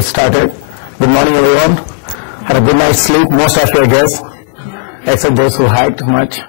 get started. Good morning, everyone. Had a good night's sleep, most of you, I guess, except those who hiked much.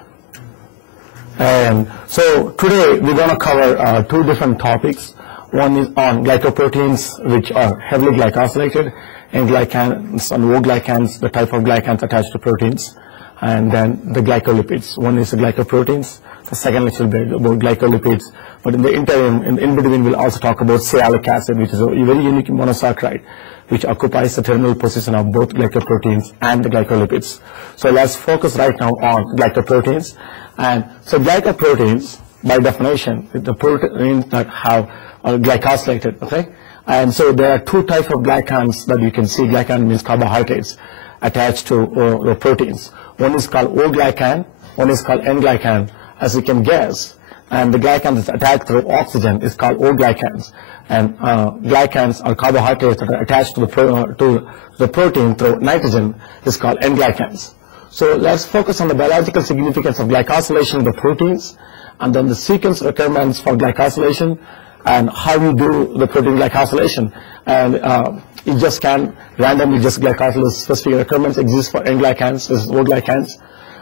And so today we're going to cover two different topics. One is on glycoproteins, which are heavily glycosylated, and N-glycans and O-glycans, the type of glycans attached to proteins, and then the glycolipids. One is the glycoproteins. The second lecture will be about glycolipids. But in the interim, in between, we'll also talk about sialic acid, which is a very unique monosaccharide, which occupies the terminal position of both glycoproteins and the glycolipids. So let's focus right now on glycoproteins. And so glycoproteins, by definition, the proteins that have glycosylated, okay? And so there are two types of glycans that you can see. Glycan means carbohydrates attached to the proteins. One is called O-glycan, one is called N-glycan, as you can guess. And the glycan that's attached through oxygen is called O-glycans. And glycans are carbohydrates that are attached to the protein through nitrogen is called N-glycans. So let's focus on the biological significance of glycosylation of the proteins, and then the sequence requirements for glycosylation, and how we do the protein glycosylation. And you just can randomly just glycosylate. Specific requirements exist for N-glycans, this is O-glycans,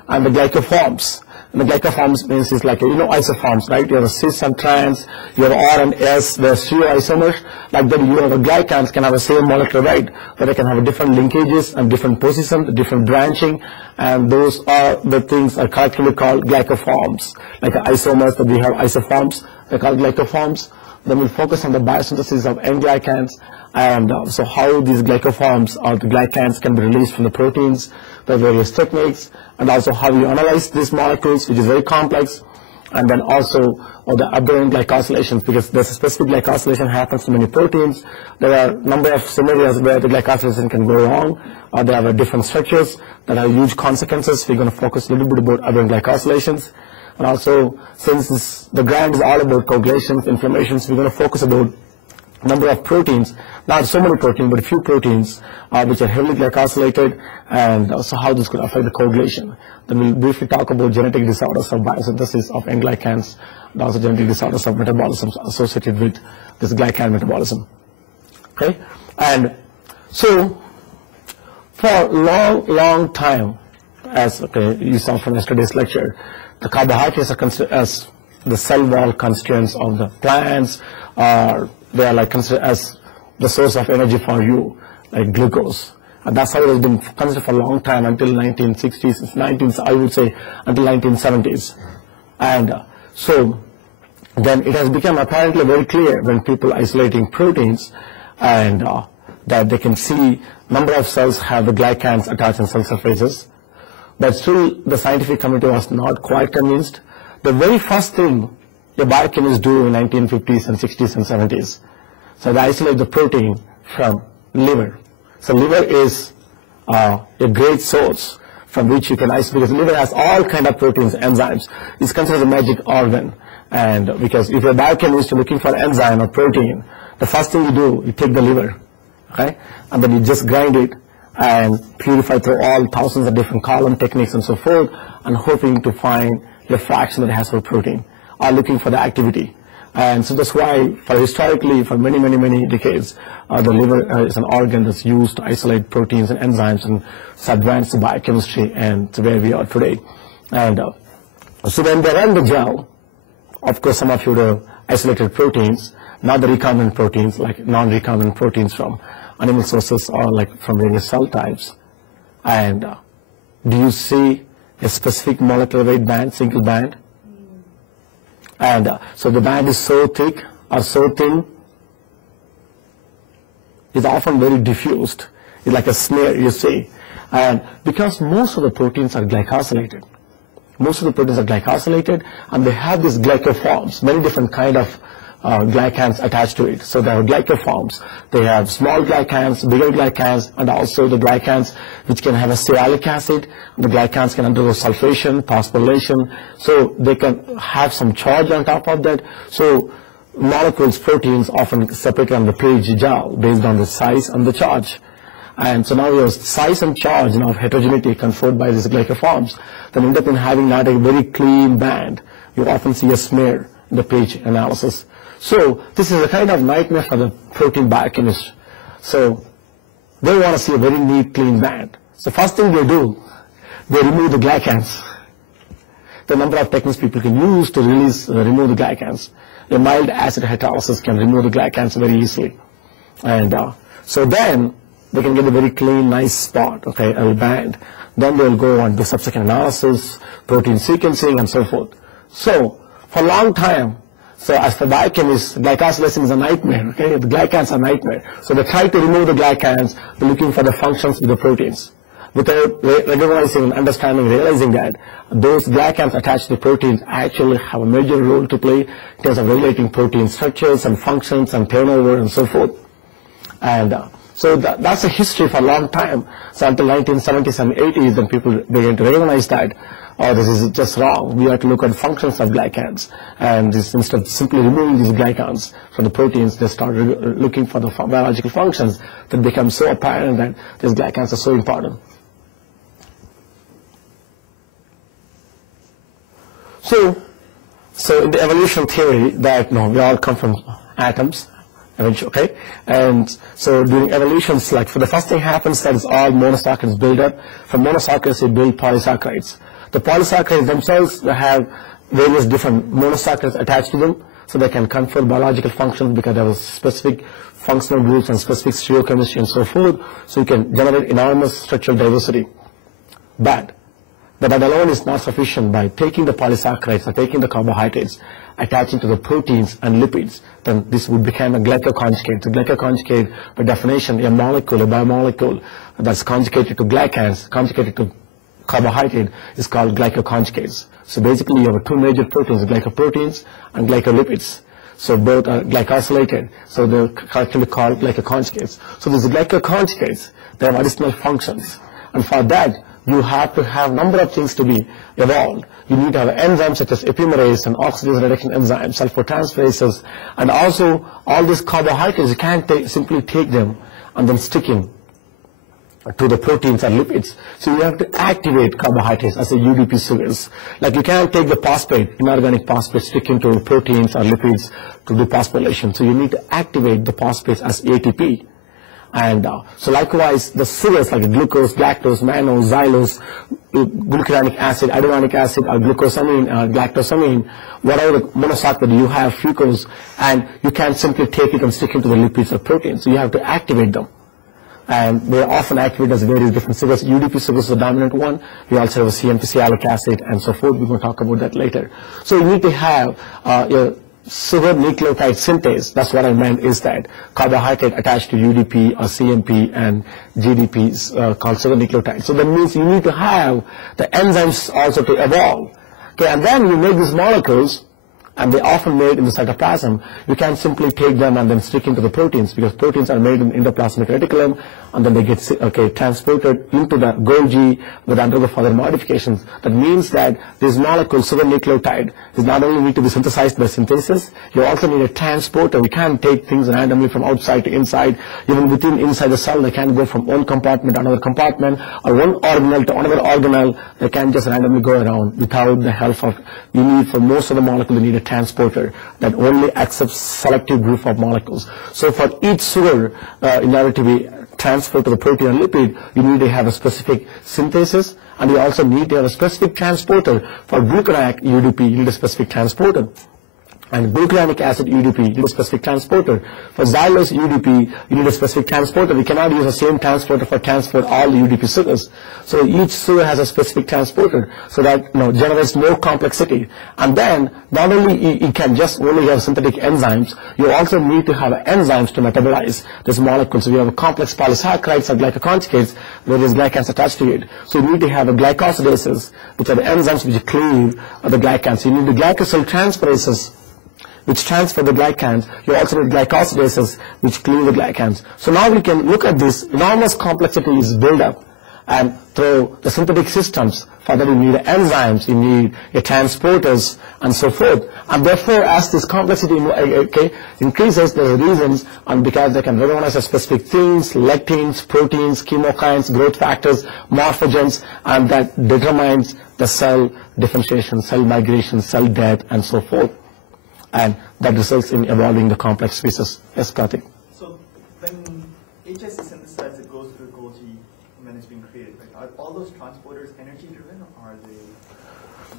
and the glycoforms. And the glycoforms means it's like, isoforms, right? You have a cis and trans, you have R and S, there's stereoisomers. Like that, you have a glycans can have the same molecular weight, but they can have different linkages and different positions, different branching, and those are the things are collectively called glycoforms. Like the isomers that we have isoforms, they're called glycoforms. Then we'll focus on the biosynthesis of N-glycans, and so how these glycoforms or the glycans can be released from the proteins, the various techniques, and also how you analyze these molecules, which is very complex, and then also the aberrant glycosylations, because there's a specific glycosylation happens to many proteins. There are a number of scenarios where the glycosylation can go wrong, or they have different structures that have huge consequences. We're going to focus a little bit about aberrant glycosylations. And also, since the grant is all about coagulations, inflammations, we're going to focus about number of proteins, not so many proteins, but a few proteins which are heavily glycosylated, and also how this could affect the coagulation. Then we'll briefly talk about genetic disorders of biosynthesis of N-glycans, and also genetic disorders of metabolism associated with this glycan metabolism. Okay, and so for a long time, as you saw from yesterday's lecture, the carbohydrates are considered as the cell wall constituents of the plants, or they are like considered as the source of energy for you, like glucose. And that's how it has been considered for a long time, until 1960s, I would say until 1970s. And so then it has become apparently very clear when people isolating proteins, and that they can see number of cells have the glycans attached in cell surfaces. But still, the scientific community was not quite convinced. The very first thing the biochemists do in 1950s and 60s and 70s, so they isolate the protein from liver. So liver is a great source from which you can isolate, because liver has all kind of proteins, enzymes. It's considered a magic organ. And because if you're a biochemist looking for enzyme or protein, the first thing you do, you take the liver, okay, and then you just grind it and purify through all thousands of different column techniques and so forth, and hoping to find the fraction that has for protein, or looking for the activity. And so that's why, historically, for many decades, the liver is an organ that's used to isolate proteins and enzymes, and it's advanced biochemistry, and to where we are today. And so when they run the gel, of course, some of you would have isolated proteins, not the recombinant proteins, like non-recombinant proteins from animal sources or like from various cell types. And do you see a specific molecular weight band, single band? And so the band is so thick or so thin, it's often very diffused. It's like a smear, you see. And because most of the proteins are glycosylated, and they have these glycoforms, many different kind of glycans attached to it. So there are glycoforms. They have small glycans, bigger glycans, and also the glycans which can have a sialic acid. The glycans can undergo sulfation, phosphorylation, so they can have some charge on top of that. So molecules, proteins often separate on the pH gel based on the size and the charge. And so now your size and charge of heterogeneity controlled by these glycoforms, then end up in having not a very clean band. You often see a smear in the pH analysis. So this is a kind of nightmare for the protein biochemist. So they want to see a very neat, clean band. So first thing they do, they remove the glycans. The number of techniques people can use to remove the glycans. A mild acid hydrolysis can remove the glycans very easily. And so then they can get a very clean, nice spot, okay, a band. Then they'll go on to subsequent analysis, protein sequencing, and so forth. So for a long time, so as for biochemists, glycosylation is a nightmare, okay? The glycans are a nightmare. So they try to remove the glycans, they're looking for the functions of the proteins. Without recognizing and understanding, realizing that those glycans attached to the proteins actually have a major role to play in terms of regulating protein structures and functions and turnover and so forth. And so that's a history for a long time. So until 1970s and 80s, then people began to recognize that, oh, this is just wrong. We have to look at functions of glycans. And this, instead of simply removing these glycans from the proteins, they started looking for the biological functions that become so apparent that these glycans are so important. So in the evolution theory that, we all come from atoms, eventually, okay? And so during evolutions, like for the first thing happens that is all monosaccharides build up. From monosaccharides, we build polysaccharides. The polysaccharides themselves, they have various different monosaccharides attached to them, so they can confer biological functions because there are specific functional groups and specific stereochemistry and so forth, so you can generate enormous structural diversity. But that alone is not sufficient. By taking the polysaccharides or taking the carbohydrates, attaching to the proteins and lipids, then this would become a glycoconjugate. The glycoconjugate, by definition, a molecule, a biomolecule that's conjugated to glycans, conjugated to carbohydrate, is called glycoconjugates. So basically you have two major proteins, glycoproteins and glycolipids. So both are glycosylated, so they're actually called glycoconjugates. So these glycoconjugates, they have additional functions. And for that, you have to have a number of things to be evolved. You need to have enzymes such as epimerase and oxidase reduction enzymes, sulfotransferases, and also all these carbohydrates, you can't simply take them and then stick in to the proteins and lipids. So you have to activate carbohydrates as a UDP sugars. Like you can't take the phosphate, inorganic phosphate, stick into proteins or lipids to do phosphorylation. So you need to activate the phosphates as ATP. And so likewise, the sugars like glucose, galactose, mannose, xylose, glucuronic acid, iduronic acid, or glucosamine, galactosamine, whatever monosaccharide you have, fructose, and you can't simply take it and stick it to the lipids or proteins. So you have to activate them. And they are often activated as various different sugars. UDP sugars is the dominant one. We also have a CMP, sialic acid, and so forth. We're going to talk about that later. So you need to have your sugar nucleotide synthase. That's what I meant, is that carbohydrate attached to UDP or CMP and GDP is called sugar nucleotide. So that means you need to have the enzymes also to evolve. Okay, and then you make these molecules, and they're often made in the cytoplasm. You can't simply take them and then stick into the proteins, because proteins are made in endoplasmic reticulum, and then they get transported into the Golgi with undergo further modifications. That means that this molecule, sugar nucleotide, is not only need to be synthesized by synthesis, you also need a transporter. We can't take things randomly from outside to inside. Even inside the cell, they can't go from one compartment to another compartment, or one organelle to another organelle. They can't just randomly go around without the help of, you need, for most of the molecules, you need a transporter that only accepts selective group of molecules. So for each sugar, in order to be transferred to the protein and lipid, you need to have a specific synthesis, and you also need to have a specific transporter. For glucanac UDP, you need a specific transporter. And glucuronic acid UDP, you need a specific transporter. For xylose UDP, you need a specific transporter. We cannot use the same transporter for transport all the UDP sugars. So each sugar has a specific transporter, so that generates more complexity. And then not only you can just only have synthetic enzymes, you also need to have enzymes to metabolize this molecule. So you have a complex polysaccharides or glycoconjugates where there's glycans attached to it. So you need to have a glycosidases, which are the enzymes which cleave the glycans. You need the glycosyl transferases, which transfer the glycans. You also need glycosidases, which cleave the glycans. So now we can look at this enormous complexity is built up, and through the synthetic systems. For that you need enzymes, you need transporters, and so forth. And therefore, as this complexity increases, there are reasons, and because they can recognize specific things, lectins, proteins, chemokines, growth factors, morphogens, and that determines the cell differentiation, cell migration, cell death, and so forth. And that results in evolving the complex species. Yes, Karthik? So when HS is synthesized, synthesized, it goes through Golgi, and then it's being created. Right? Are all those transporters energy-driven, or are they?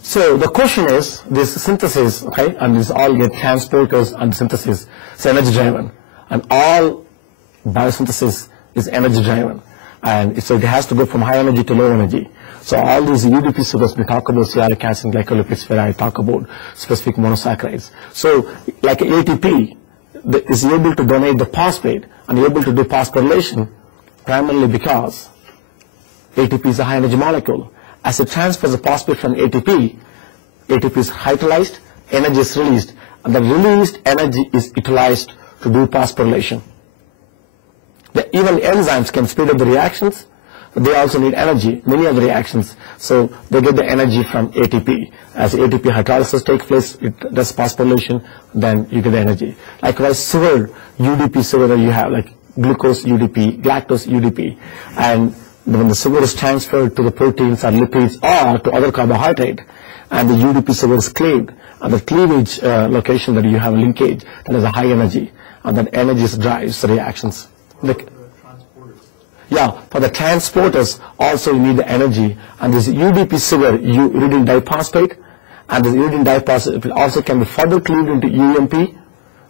So the question is, this synthesis, okay, and this all get transporters and synthesis, it's energy-driven, and all biosynthesis is energy-driven, and so it has to go from high energy to low energy. So all these UDP sugars, we talk about stearic acid, glycolipids, where I talk about specific monosaccharides. So like ATP is able to donate the phosphate and able to do phosphorylation primarily because ATP is a high energy molecule. As it transfers the phosphate from ATP, ATP is hydrolyzed, energy is released, and the released energy is utilized to do phosphorylation. Even enzymes can speed up the reactions, but they also need energy, many of the reactions. So they get the energy from ATP. As ATP hydrolysis takes place, it does phosphorylation, then you get the energy. Likewise, sugar, UDP sugar that you have, like glucose UDP, galactose UDP. And when the sugar is transferred to the proteins or lipids or to other carbohydrate, and the UDP sugar is cleaved, and the cleavage location that you have linkage, that is a high energy, and that energy drives the reactions. Yeah, for the transporters also you need the energy, and this UDP sugar, uridyl diphosphate, and this uridyl diphosphate also can be further cleaved into UMP,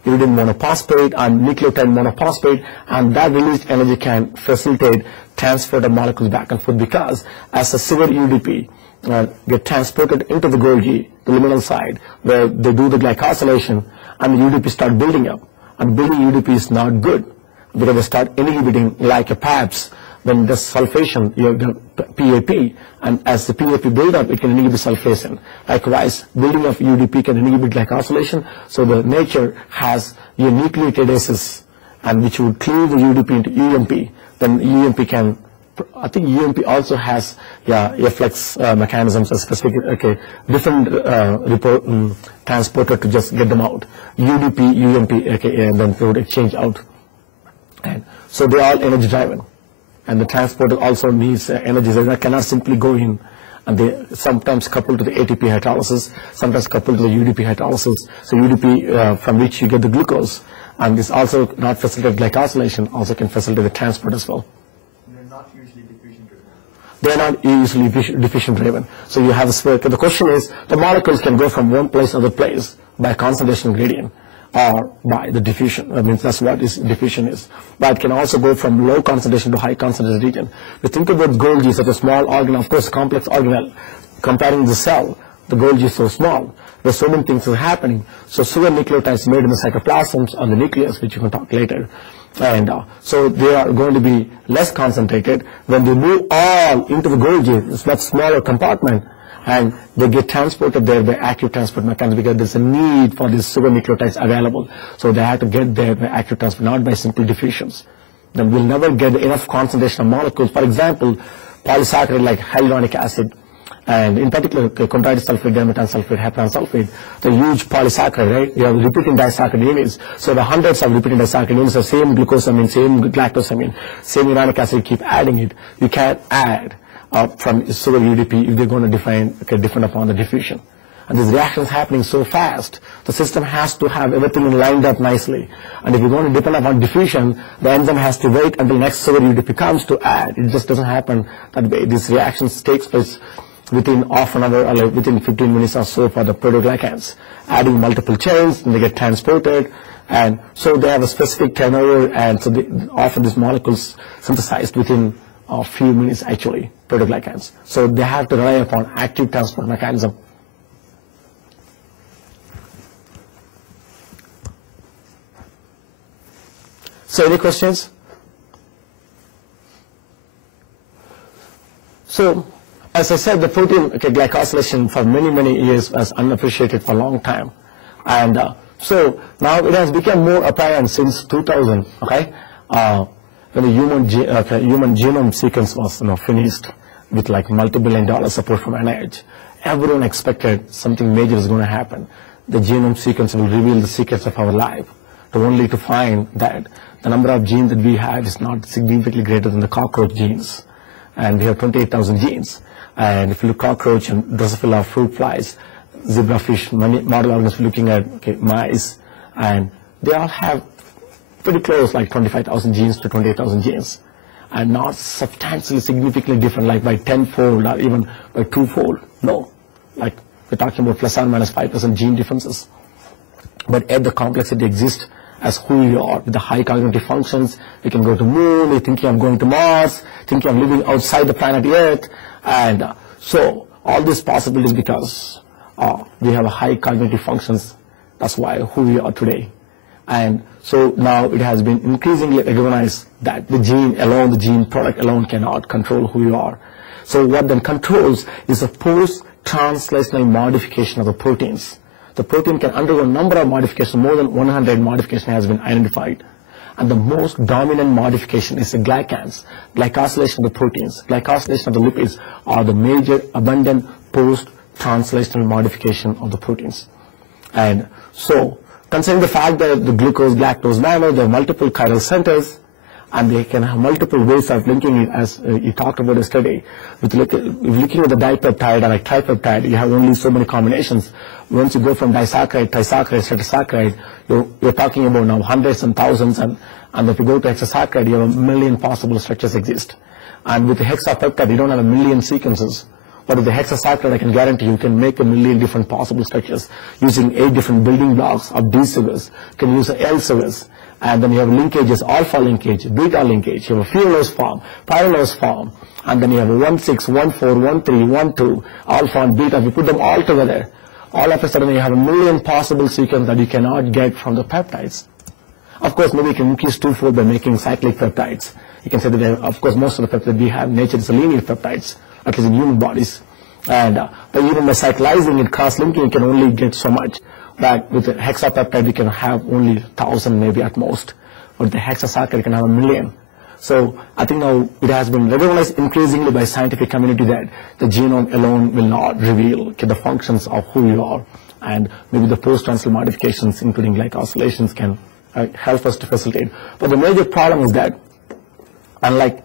uridyl monophosphate and nucleotide monophosphate, and that released energy can facilitate transfer the molecules back and forth, because as the sugar UDP get transported into the Golgi, the luminal side, where they do the glycosylation, and the UDP start building up, and building UDP is not good, because they start inhibiting like a PABs. When the sulfation, you have the PAP, and as the PAP build up, it can inhibit sulfation. Likewise, building of UDP can inhibit glycosylation, so the nature has your nucleotidases, and which would cleave the UDP into UMP, then UMP can, I think UMP also has, efflux mechanisms, specific, different transporter to just get them out. UDP, UMP, and then they would exchange out. And so they are all energy driven, and the transporter also needs energy. They cannot simply go in, and they sometimes coupled to the ATP hydrolysis, sometimes coupled to the UDP hydrolysis. So UDP from which you get the glucose, and this also not facilitate glycosylation, also can facilitate the transport as well. They're not usually diffusion driven. They are not usually diffusion driven. So you have the question is, the molecules can go from one place to another place by concentration gradient, or by the diffusion. That means that's what this diffusion is. But it can also go from low concentration to high concentration region. We think about Golgi, such a small organ, of course complex organelle. Comparing the cell, the Golgi is so small. There's so many things that are happening. So sugar nucleotides made in the cytoplasms on the nucleus, which you can talk later. And so they are going to be less concentrated. When they move all into the Golgi, it's much smaller compartment, and they get transported there by active transport mechanism, because there's a need for these sugar nucleotides available. So they have to get there by active transport, not by simple diffusions. Then we'll never get enough concentration of molecules. For example, polysaccharide like hyaluronic acid, and in particular chondroitin sulfate, dermatan sulfate, heparan sulfate, the huge polysaccharide, right? You have repeating disaccharide units. So the hundreds of repeating disaccharide units are same glucosamine, same galactosamine, same uronic acid, you keep adding it. You can't add from sugar UDP if they're going to define, different upon the diffusion. And this reaction is happening so fast, the system has to have everything lined up nicely. And if you're going to depend upon diffusion, the enzyme has to wait until next sugar UDP comes to add. It just doesn't happen that way. This reaction takes place within half an hour, or within 15 minutes or so for the proteoglycans, adding multiple chains, and they get transported. And so they have a specific turnover, and so often these molecules synthesized within a few minutes, actually, proteoglycans. So they have to rely upon active transport mechanism. So any questions? So as I said, the protein glycosylation for many years was unappreciated for a long time. And so now it has become more apparent since 2000, when the human genome sequence was finished with like multi-billion-dollar support from NIH. Everyone expected something major is going to happen. The genome sequence will reveal the secrets of our life, only to find that the number of genes that we have is not significantly greater than the cockroach genes. And we have 28,000 genes. And if you look cockroach and Drosophila fruit flies, zebrafish, model organisms looking at mice, and they all have pretty close, like 25,000 genes to 28,000 genes. and not substantially significantly different, like by 10-fold or even by 2-fold. No, like we're talking about plus or minus 5% gene differences. But yet the complexity exists as who you are with the high cognitive functions. You can go to moon, you're thinking of going to Mars, thinking of living outside the planet Earth, and so all these possibilities because we have a high cognitive functions. That's why who we are today. And so now it has been increasingly recognized that the gene alone, the gene product alone cannot control who you are. So what then controls is a post-translational modification of the proteins. The protein can undergo a number of modifications, more than 100 modifications has been identified. And the most dominant modification is the glycans, glycosylation of the proteins, glycosylation of the lipids are the major abundant post-translational modification of the proteins. And so, considering the fact that the glucose, galactose, mannose, there are multiple chiral centers, and they can have multiple ways of linking it, as you talked about yesterday. With looking at the dipeptide or like tripeptide, you have only so many combinations. Once you go from disaccharide, trisaccharide, tetrasaccharide, you're talking about now hundreds and thousands, and if you go to hexasaccharide, you have a million possible structures exist. And with the hexapeptide, you don't have a million sequences. But with the hexasaccharide, I can guarantee you can make a million different possible structures using 8 different building blocks of D sugars. You can use L sugars. And then you have linkages, alpha linkage, beta linkage, you have a furanose form, pyranose form, and then you have a 1,6, 1,4, 1,3, 1,2, alpha and beta. If you put them all together, all of a sudden you have a million possible sequences that you cannot get from the peptides. Of course, maybe you can increase 2-fold by making cyclic peptides. You can say that, of course, most of the peptides we have in nature is linear peptides, at least in human bodies. And but even by cyclizing and cross-linking, you can only get so much. But with the hexapeptide, you can have only 1,000 maybe at most. Or with the hexasaccharide, you can have a million. So I think now it has been recognized increasingly by scientific community that the genome alone will not reveal the functions of who you are. And maybe the post-translational modifications, including glycosylations, can help us to facilitate. But the major problem is that, unlike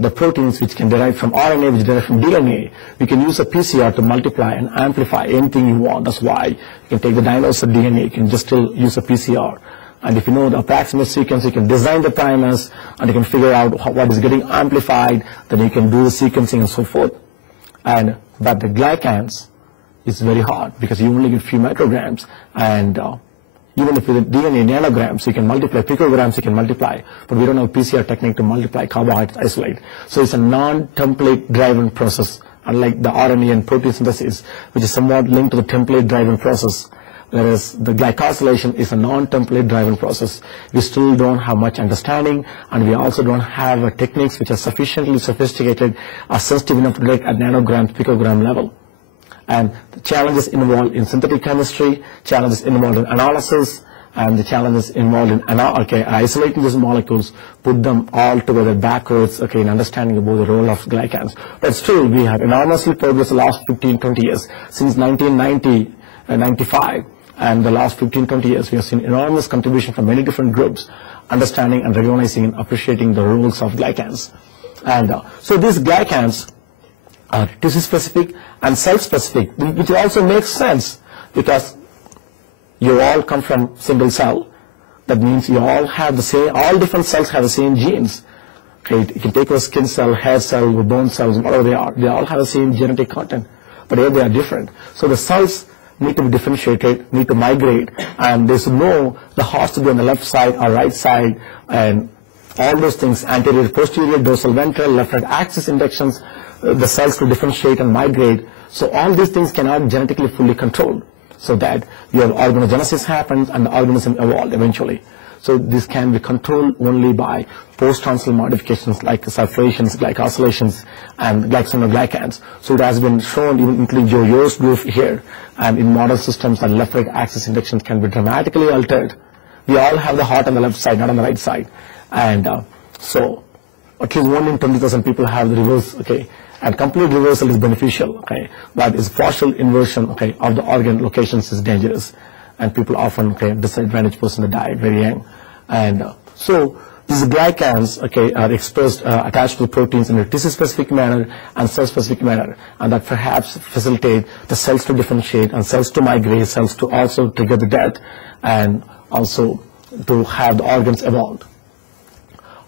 the proteins which can derive from RNA, which derive from DNA, we can use a PCR to multiply and amplify anything you want. That's why you can take the dinosaur DNA, you can just still use a PCR. And if you know the approximate sequence, you can design the primers, and you can figure out what is getting amplified, then you can do the sequencing and so forth. But the glycans is very hard because you only get few micrograms, and even if with DNA nanograms, you can multiply, picograms you can multiply, but we don't have a PCR technique to multiply carbohydrates isolate. So it's a non-template driven process, unlike the RNA and protein synthesis, which is somewhat linked to the template driven process, whereas the glycosylation is a non-template driven process. We still don't have much understanding, and we also don't have techniques which are sufficiently sophisticated or sensitive enough to detect at nanogram, picogram level. And the challenges involved in synthetic chemistry, challenges involved in analysis, and the challenges involved in isolating these molecules, put them all together backwards, in understanding about the role of glycans. But still, we have enormously progressed the last 15-20 years. Since 1990 and 95, and the last 15-20 years, we have seen enormous contribution from many different groups, understanding and recognizing and appreciating the roles of glycans. And so these glycans are tissue-specific and cell-specific, which also makes sense because you all come from single cell. That means you all have the same, all different cells have the same genes. You can take a skin cell, hair cell, bone cells, whatever they are. They all have the same genetic content, but yet they are different. So the cells need to be differentiated, need to migrate, and they should know the hearts to be on the left side or right side, and all those things, anterior, posterior, dorsal, ventral, left-right axis inductions, the cells to differentiate and migrate. So all these things cannot genetically fully controlled, so that your organogenesis happens and the organism evolved eventually. So this can be controlled only by post-translational modifications like sulfurations, glycosylations, and glycans. So it has been shown, even including Jo's group here, and in model systems that left-right axis inductions can be dramatically altered. We all have the heart on the left side, not on the right side. And so at least 1 in 20,000 people have the reverse, and complete reversal is beneficial, but is partial inversion, of the organ locations is dangerous, and people often, disadvantaged person die very young. And so these glycans, are expressed, attached to the proteins in a tissue-specific manner and cell-specific manner, and that perhaps facilitate the cells to differentiate and cells to migrate, cells to also trigger the death, and also to have the organs evolved.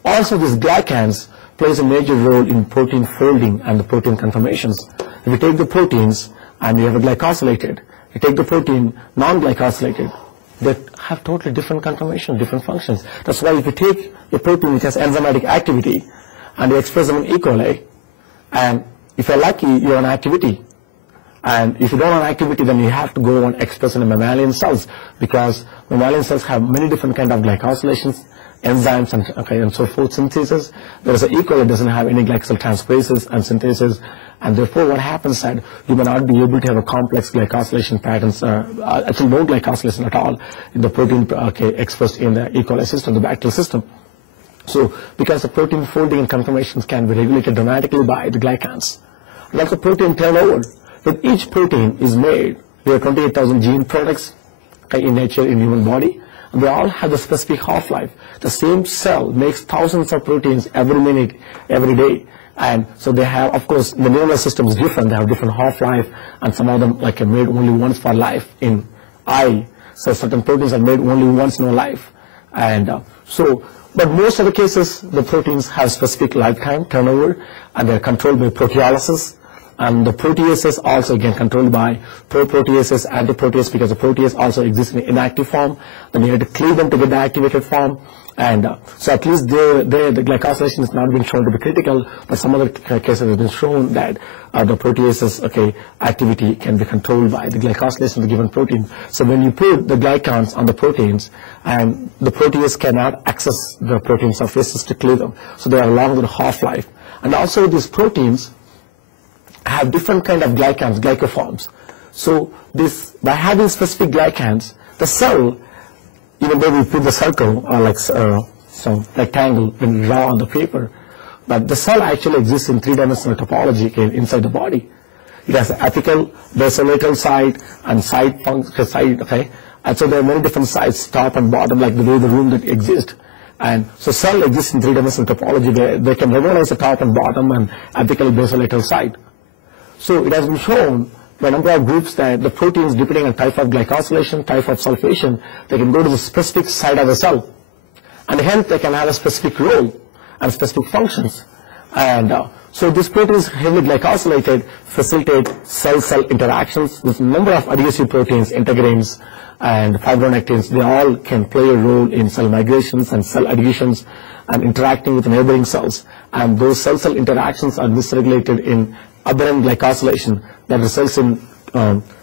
Also, these glycans plays a major role in protein folding and the protein conformations. If you take the proteins and you have a glycosylated, you take the protein non-glycosylated, they have totally different conformation, different functions. That's why if you take a protein which has enzymatic activity and you express them in E. coli, and if you're lucky, you're on activity. And if you don't have activity, then you have to go on express in the mammalian cells, because mammalian cells have many different kind of glycosylations, enzymes, and so forth synthesis. Whereas E. coli doesn't have any glycosyl transferases and synthesis, and therefore what happens is that you may not be able to have a complex glycosylation patterns, actually no glycosylation at all in the protein expressed in the E. coli system, the bacterial system. So because the protein folding and conformations can be regulated dramatically by the glycans. And also protein turnover. With each protein is made, there are 28,000 gene products in nature, in human body, and they all have a specific half-life. The same cell makes thousands of proteins every minute, every day. And so they have, of course, the neuronal system is different. They have different half-life, and some of them are made only once for life in eye. So certain proteins are made only once in a life. And but most of the cases, the proteins have specific lifetime turnover, and they're controlled by proteolysis. And the proteases also again controlled by pro-proteases, anti-protease, because the protease also exists in inactive form. Then you have to cleave them to get the activated form. And so at least the glycosylation has not been shown to be critical, but some other cases have been shown that the proteases activity can be controlled by the glycosylation of the given protein. So when you put the glycans on the proteins, and the protease cannot access the protein surfaces to cleave them, so they are longer half-life. And also these proteins have different kind of glycans, glycoforms. So this, by having specific glycans, the cell, even though we put the circle or like some rectangle when we draw on the paper, but the cell actually exists in three-dimensional topology inside the body. It has an apical, basolateral side, and side, and so there are many different sides, top and bottom, like the way the room that exists. And so cell exists in three-dimensional topology where they can recognize the top and bottom and apical, basolateral side. So it has been shown by a number of groups that the proteins, depending on type of glycosylation, type of sulfation, they can go to the specific side of the cell. And hence they can have a specific role and specific functions. And so these proteins heavily glycosylated facilitate cell-cell interactions with a number of adhesive proteins, integrins, and fibronectins. They all can play a role in cell migrations and cell adhesions and interacting with neighboring cells. And those cell-cell interactions are dysregulated in aberrant glycosylation that results in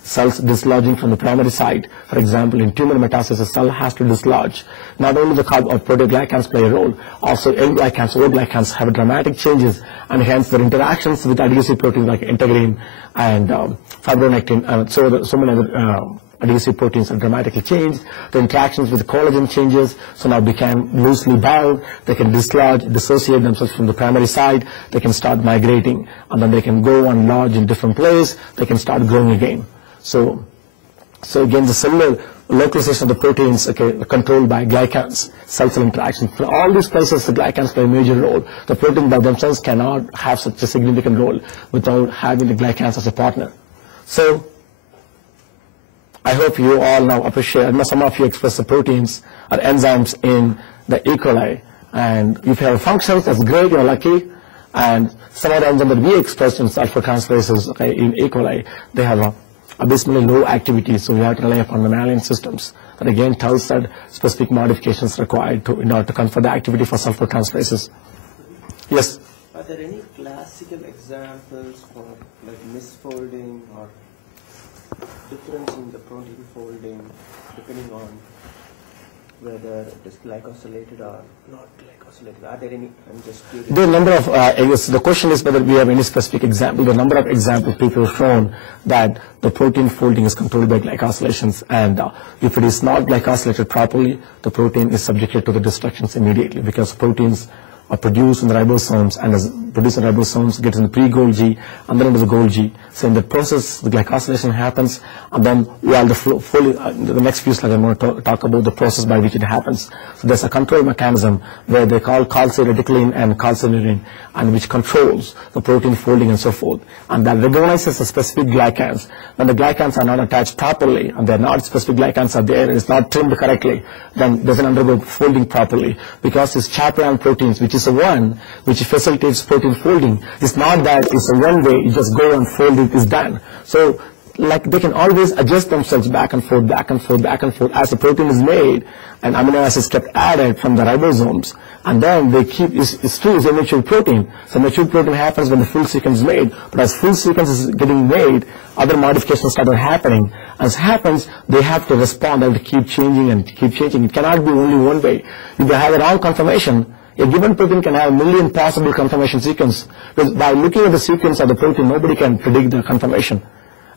cells dislodging from the primary site. For example, in tumor metastasis, a cell has to dislodge. Not only the proteoglycans play a role, also N-glycans, O-glycans have dramatic changes, and hence their interactions with adhesive proteins like integrin and fibronectin, and so many other adhesive proteins are dramatically changed. The interactions with the collagen changes, so now become loosely bound. They can dislodge, dissociate themselves from the primary side. They can start migrating, and then they can go and lodge in different places. They can start growing again. So again, the cellular localization of the proteins controlled by glycans, cell-cell interaction. For all these places, the glycans play a major role. The protein by themselves cannot have such a significant role without having the glycans as a partner. So I hope you all now appreciate, some of you express the proteins or enzymes in the E. coli. And if you have functions, that's great, you're lucky. And some of the enzymes that we express in sulfur transferases in E. coli, they have abysmally low activity, so we have to rely upon mammalian systems. That again tells that specific modifications required in order to confer the activity for sulfur transferases. Yes? Are there any classical examples for like misfolding or difference in the protein folding depending on whether it is glycosylated or not glycosylated? Are there any? I'm just curious. The number of, the question is whether we have any specific example. The number of examples people have shown that the protein folding is controlled by glycosylations, and if it is not glycosylated properly, the protein is subjected to the destructions immediately, because proteins are produced in the ribosomes, and as produced in ribosomes, gets in the pre-Golgi, and then into the Golgi. So in the process, the glycosylation happens, and then while the next few slides I'm going to talk about the process by which it happens. So there's a control mechanism where they call calcireticulin and calcineurin, and which controls the protein folding and so forth. And that recognizes the specific glycans. When the glycans are not attached properly, and they're not specific glycans are there, and it's not trimmed correctly, then it doesn't undergo folding properly, because it's chaperone proteins, which is the one which facilitates protein folding. It's not that it's a one way, you just go and fold it, it's done. So like they can always adjust themselves back and forth, back and forth, back and forth as the protein is made and amino acids kept added from the ribosomes, and then they keep, it's true, it's a mature protein. So mature protein happens when the full sequence is made, but as full sequence is getting made, other modifications started happening. As happens, they have to respond, they have to keep changing and keep changing. It cannot be only one way. If they have a wrong conformation, a given protein can have a million possible conformation sequence. Because by looking at the sequence of the protein, nobody can predict the conformation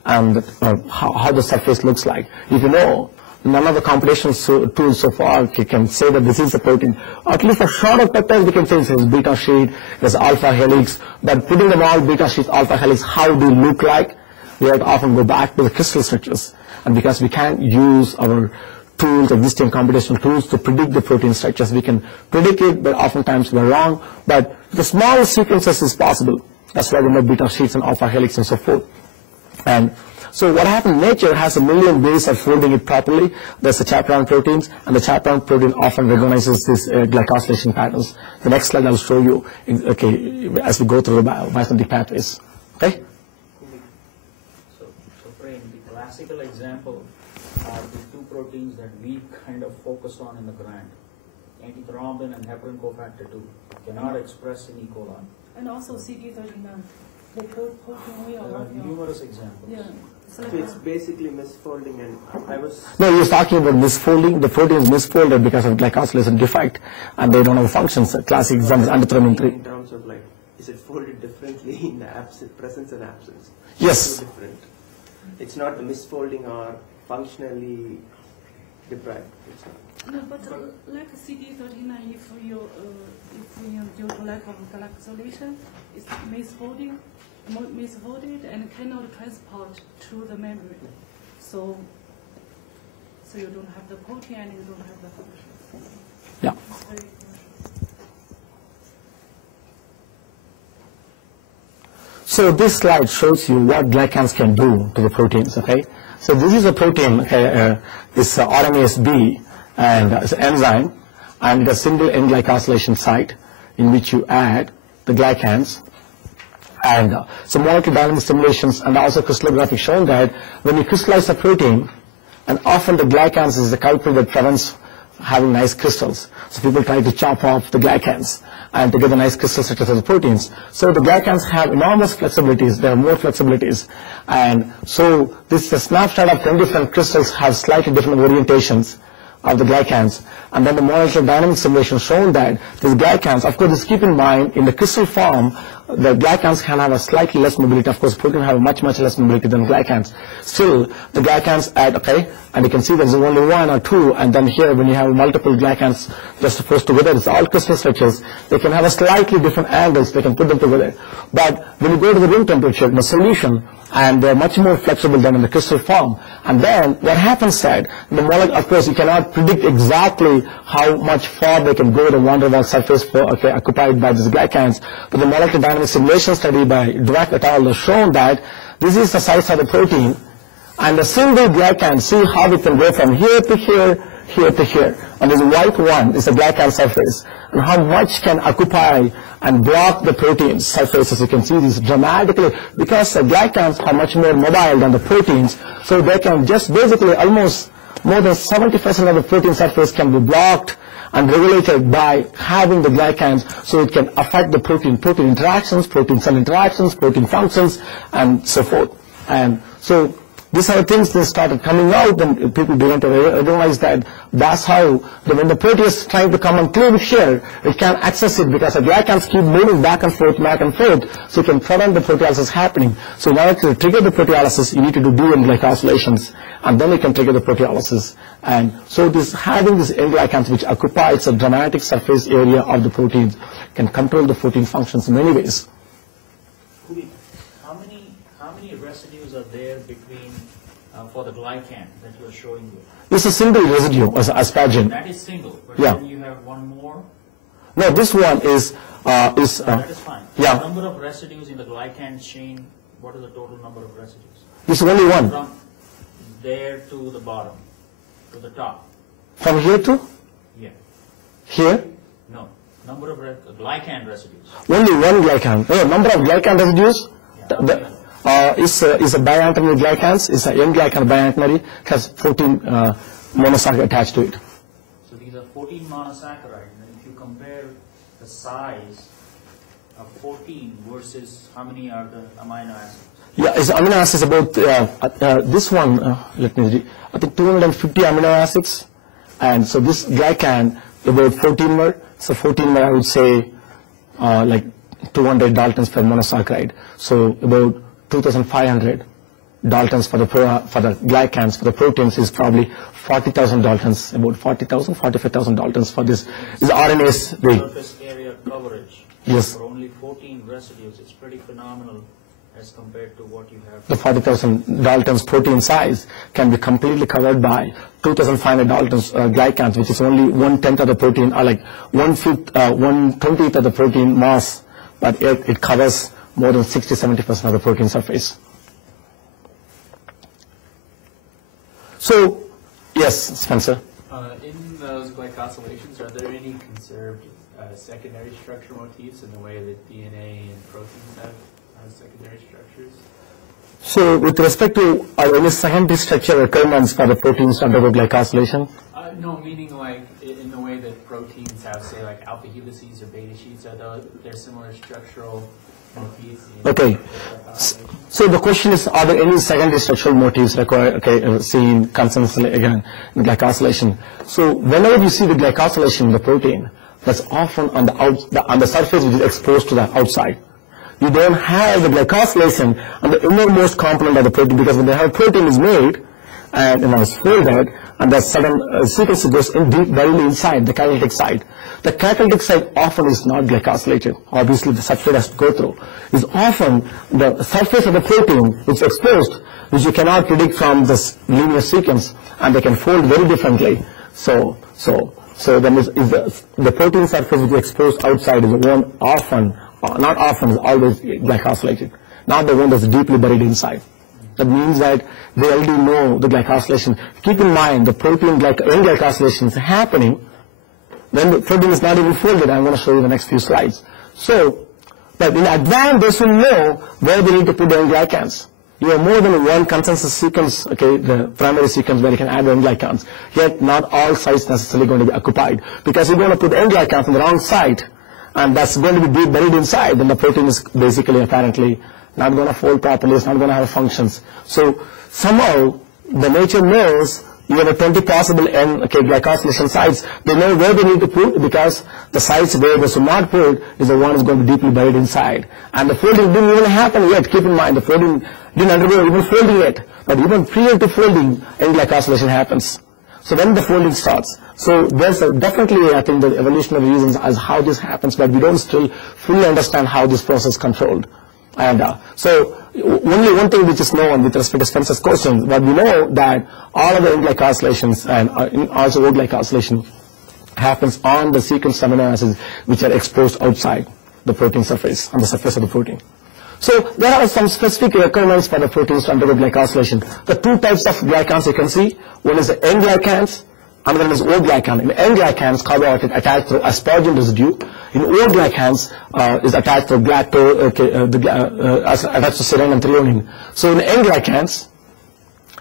and how the surface looks like. If you know, none of the computational tools so far can say that this is the protein. Or at least for shorter peptides, we can say there's beta sheet, there's alpha helix, but putting them all beta sheets, alpha helix, how they look like, we have to often go back to the crystal structures. And because we can't use our tools, existing computational tools, to predict the protein structures, we can predict it, but oftentimes we're wrong. But the small sequences is possible. That's why we know beta sheets and alpha helix and so forth. And so what happens, nature has a million ways of folding it properly. There's the chaperone proteins, and the chaperone protein often recognizes these glycosylation patterns. The next slide I'll show you, okay, as we go through the biosynthetic pathways. Okay? So Prem, the classical example are the two proteins that we kind of focus on in the grant. Antithrombin and heparan cofactor 2 cannot express in E. coli. And also CD39. The protein we are There are working on. numerous examples. Yeah. So it's basically misfolding, and I was... No, you're talking about misfolding. The protein is misfolded because of glycosylation defect, and they don't have functions. Classic example is antithrombin 3. In terms of like, is it folded differently in the presence and absence? Yes. So different. It's not the misfolding or functionally deprived. It's not. No, but like CD39, if you due to lack of glycosylation, it's misfolded and cannot transport to the membrane. So you don't have the protein and you don't have the function. Yeah. It's very crucial. So this slide shows you what glycans can do to the proteins, okay? So this is a protein, it's RNase B, and it's an enzyme, and a single N-glycosylation site in which you add the glycans. And so molecular dynamic simulations and also crystallographic shown that when you crystallize a protein, and often the glycans is the culprit that prevents having nice crystals. So people try to chop off the glycans and to get the nice crystal structures of the proteins. So the glycans have enormous flexibilities. There are more flexibilities. And so this is a snapshot of 10 different crystals have slightly different orientations of the glycans. And then the molecular dynamic simulation shown that these glycans, of course, just keep in mind, in the crystal form, the glycans can have a slightly less mobility. Of course, protein have much less mobility than glycans. Still, the glycans add, okay, and you can see there's only one or two, and then here when you have multiple glycans just posed together, it's all crystal structures. They can have a slightly different angles, they can put them together. But when you go to the room temperature, the solution, and they're much more flexible than in the crystal form. And then what happens that the molecule, of course, you cannot predict exactly how much far they can go to van der Waals surface occupied by these glycans. But the molecular dynamic simulation study by Dweck et al. Has shown that this is the size of the protein, and a single glycan, see how it can go from here to here, here to here. And this white one is the glycan surface, and how much can occupy and block the protein surface. As you can see, this dramatically, because the glycans are much more mobile than the proteins, so they can just basically almost more than 70% of the protein surface can be blocked and regulated by having the glycans, so it can affect the protein interactions, protein cell interactions, protein functions, and so forth. And so these are things that started coming out, and people began to realize that that's how, when the protease is trying to come and cleave here, it can't access it because the glycans keep moving back and forth, so it can prevent the proteolysis happening. So in order to trigger the proteolysis, you need to do N-glycosylations, and then you can trigger the proteolysis. And so having these N-glycans, which occupies a dramatic surface area of the proteins, can control the protein functions in many ways. Kuby, how many residues are there between for the glycan that you are showing here? It's a single residue, as asparagine. That is single, but Yeah. then you have one more. No, this one is That is fine. Yeah. The number of residues in the glycan chain. What is the total number of residues? It's only one. From there to the bottom, to the top. From here to Yeah. here, No. Number of glycan residues. only one glycan. No, number of glycan residues Yeah. is a biantennary glycans. It's an N-glycan biantennary. It has 14 monosaccharide attached to it. So these are 14 monosaccharides, and if you compare the size of 14 versus how many are the amino acids? Yeah, it's amino acids about this one. Let me read. I think 250 amino acids, and so this glycan about 14 more. So 14 more, I would say, like 200 Daltons per monosaccharide. So about 2,500 Daltons for the glycans. For the proteins is probably 40,000 Daltons, about 40,000, 45,000 Daltons for this. Is RNAs. Surface area coverage. Yes. For only 14 residues, it's pretty phenomenal as compared to what you have. The 40,000 Daltons protein size can be completely covered by 2,500 Daltons glycans, which is only 1/10 of the protein, or like 1/20th of the protein mass, but it covers more than 60-70% of the protein surface. So, yes, Spencer. In those glycosylations, are there any conserved secondary structure motifs in the way that DNA and proteins have secondary structures? So, with respect to any secondary structure requirements for the proteins to undergo glycosylation? No, meaning like in the way that proteins have, say, like alpha helices or beta sheets, are there similar structural motifs? Okay. So the question is, are there any secondary structural motifs required, seen consistently again in glycosylation? So whenever you see the glycosylation in the protein, that's often on the surface which is exposed to the outside. You don't have the glycosylation on the innermost component of the protein, because when the protein is made and it's folded, and the sudden sequence goes in deep, very inside the catalytic side. The catalytic side often is not glycosylated. Obviously, the substrate has to go through. It's often the surface of the protein which is exposed, which you cannot predict from this linear sequence, and they can fold very differently. So then the protein surface which is exposed outside is the one often, not often, is always glycosylated, not the one that's deeply buried inside. That means that they already know the glycosylation. Keep in mind, the protein N-glycosylation is happening when the protein is not even folded. I'm going to show you the next few slides. So, but in advance, they should know where they need to put the N-glycans. You have more than one consensus sequence, the primary sequence where you can add N-glycans. Yet, not all sites necessarily going to be occupied, because you're going to put N-glycans on the wrong site, and that's going to be buried inside, then the protein is basically apparently not going to fold properly, it's not going to have functions. So somehow the nature knows you have 20 possible glycosylation sites. They know where they need to put, because the sites where they should not put is the one is going to be deeply buried inside. And the folding didn't even happen yet. Keep in mind, the folding didn't undergo even folding yet. But even prior to folding, N-glycosylation happens. So when the folding starts. So there's definitely, I think, the evolutionary reasons as how this happens, but we don't still fully understand how this process is controlled. And so only one thing which is known with respect to Spencer's question, but we know that all of the N-glycosylations and also O-glycosylation happens on the sequence amino acids which are exposed outside the protein surface, on the surface of the protein. So there are some specific requirements for the proteins to undergo glycosylation. The two types of glycans you can see, one is the N-glycans, another one is O-glycan. In N-glycans, carbohydrate attached to asparagine residue. In O-glycans is attached to attached to serine and threonine. So in N-glycans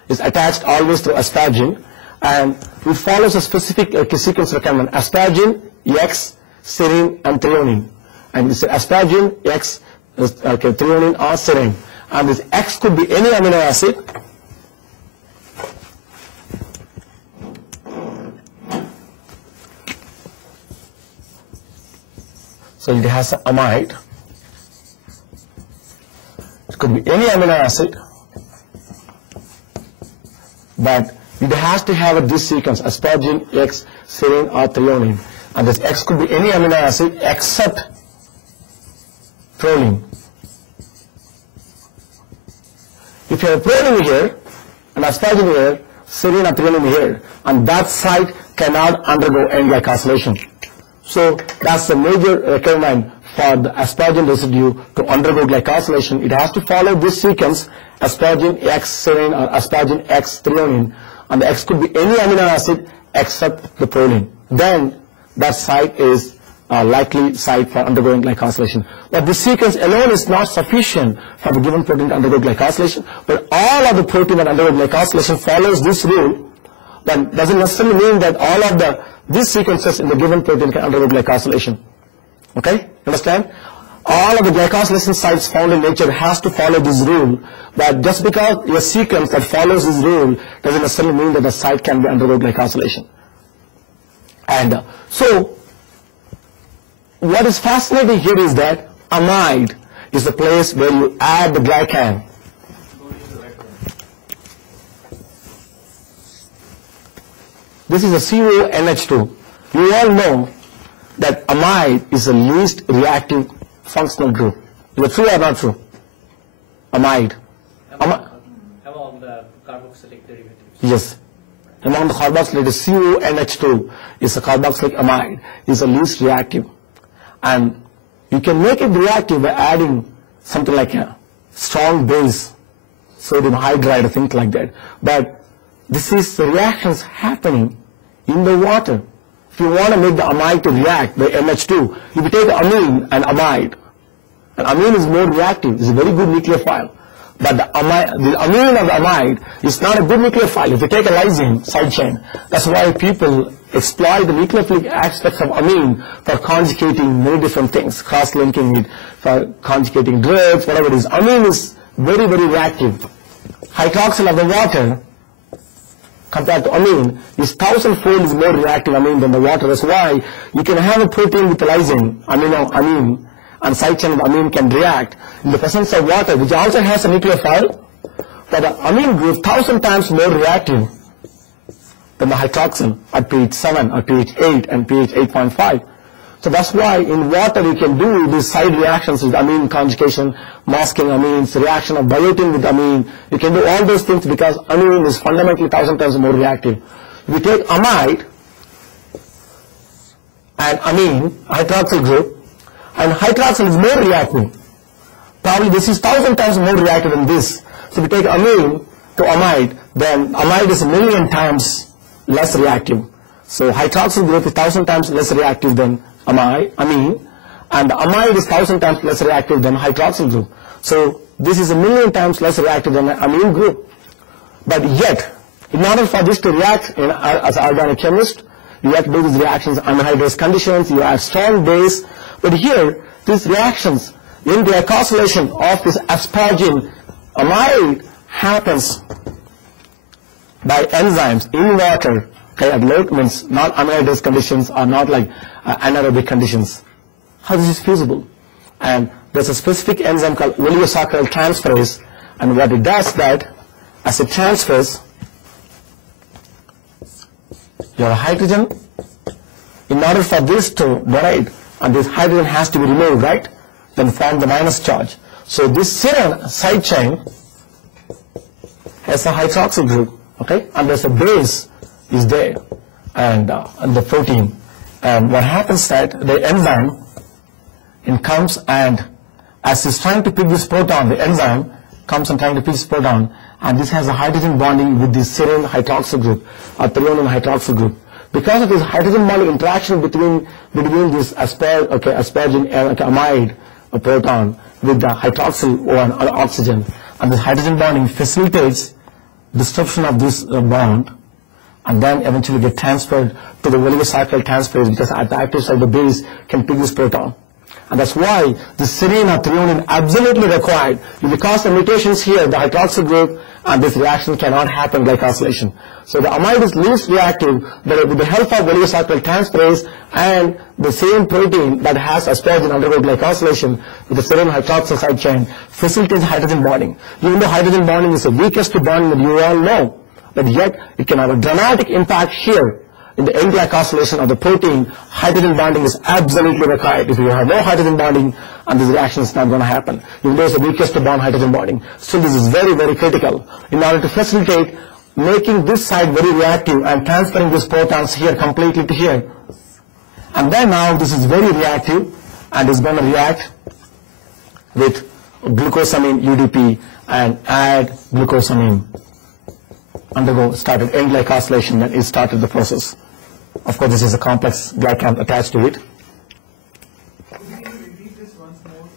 is attached always to asparagine, and it follows a specific sequence requirement: asparagine, X, serine, and threonine. And this asparagine, X, threonine, or serine. And this X could be any amino acid, So it has an amide. It could be any amino acid, but it has to have this sequence, asparagine, X, serine, or threonine. And this X could be any amino acid except proline. If you have proline here, and asparagine here, serine or threonine here, and that site cannot undergo N-glycosylation. So that's the major requirement for the asparagine residue to undergo glycosylation. It has to follow this sequence, asparagine X serine or asparagine X threonine, and the X could be any amino acid except the proline. Then that site is a likely site for undergoing glycosylation. But this sequence alone is not sufficient for the given protein to undergo glycosylation, but all of the protein that undergo glycosylation follows this rule. That doesn't necessarily mean that all of these sequences in the given protein can undergo glycosylation. Okay? Understand? All of the glycosylation sites found in nature has to follow this rule, but just because a sequence that follows this rule doesn't necessarily mean that the site can be undergo glycosylation. And so, what is fascinating here is that amide is the place where you add the glycan. This is a CONH2. You all know that amide is the least reactive functional group. Is it true or not true? Amide. Among the carboxylic derivatives. Yes. Among the carboxylic, CONH2 is a carboxylic amide, is the least reactive. And you can make it reactive by adding something like a strong base, sodium hydride or things like that. But this is the reactions happening in the water. If you want to make the amide to react by NH2, if you take amine and amide, and amine is more reactive, it's a very good nucleophile. But the amine of the amide is not a good nucleophile. If you take a lysine side chain, that's why people exploit the nucleophilic aspects of amine for conjugating many different things, cross-linking it, for conjugating drugs, whatever it is. Amine is very, very reactive. Hydroxyl of the water compared to amine is 1,000-fold more reactive amine than the water. That's why you can have a protein with lysine, amine, and side chain of amine can react in the presence of water, which also has a nucleophile, but the amine group 1,000 times more reactive than the hydroxyl at pH 7 or pH 8 and pH 8.5. So that's why in water you can do these side reactions with amine conjugation, masking amines, reaction of biotin with amine. You can do all those things because amine is fundamentally 1,000 times more reactive. If you take amide and amine, hydroxyl group, and hydroxyl is more reactive. Probably this is 1,000 times more reactive than this. So if you take amine to amide, then amide is 1,000,000 times less reactive. So hydroxyl group is 1,000 times less reactive than amine, and the amide is 1,000 times less reactive than hydroxyl group. So this is 1,000,000 times less reactive than the amine group. But yet, in order for this to react as an organic chemist, you have to do these reactions under hydrous conditions, you have strong base. But here, these reactions in the glycosylation of this asparagine amide happens by enzymes in water. Okay, at low, means not anaerobic conditions or not like anaerobic conditions. How this is feasible? And there's a specific enzyme called oligosaccharide transferase, and what it does that as it transfers your hydrogen, in order for this to donate, and this hydrogen has to be removed, right? Then form the minus charge. So this serine side chain has a hydroxyl group, okay? And there's a base is there, and the protein. And what happens that the enzyme comes and as it's trying to pick this proton, the enzyme comes and trying to pick this proton, and this has a hydrogen bonding with this serine hydroxyl group or threonine hydroxyl group. Because of this hydrogen bonding interaction between this asparagine amide proton with the hydroxyl or oxygen, and this hydrogen bonding facilitates disruption of this bond, and then eventually get transferred to the oligosaccharide transferase, because at the active site the base can pick this proton. And that's why the serine or threonine absolutely required. Because of mutations here, the hydroxyl group, and this reaction cannot happen glycosylation. So the amide is least reactive, but with the help of oligosaccharide transferase and the same protein that has asparagine undergo glycosylation with the serine hydroxyl side chain facilitates hydrogen bonding. Even though hydrogen bonding is the weakest bond that you all know, but yet it can have a dramatic impact here. In the N-glycosylation of the protein, hydrogen bonding is absolutely required. If you have no hydrogen bonding, and this reaction is not going to happen. Even though it's the weakest to bond hydrogen bonding. Still, this is very, very critical in order to facilitate making this side very reactive and transferring these protons here completely to here. And then now this is very reactive and is going to react with glucosamine UDP and add glucosamine. Undergo started N-glycosylation, and it started the process. Of course, this is a complex glycan attached to it. Could you repeat this once more,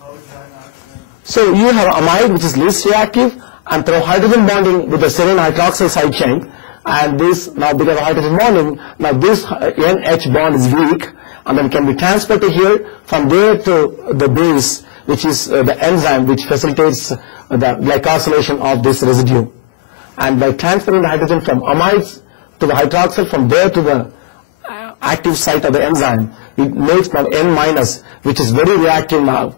how it acts? So you have amide, which is least reactive, and through hydrogen bonding with the serine hydroxyl side chain, and this, now because of hydrogen bonding, now this NH bond is weak, and then can be transferred to here, from there to the base, which is the enzyme which facilitates the glycosylation of this residue. And by transferring the hydrogen from amides to the hydroxyl, from there to the active site of the enzyme, it makes now N-, which is very reactive now.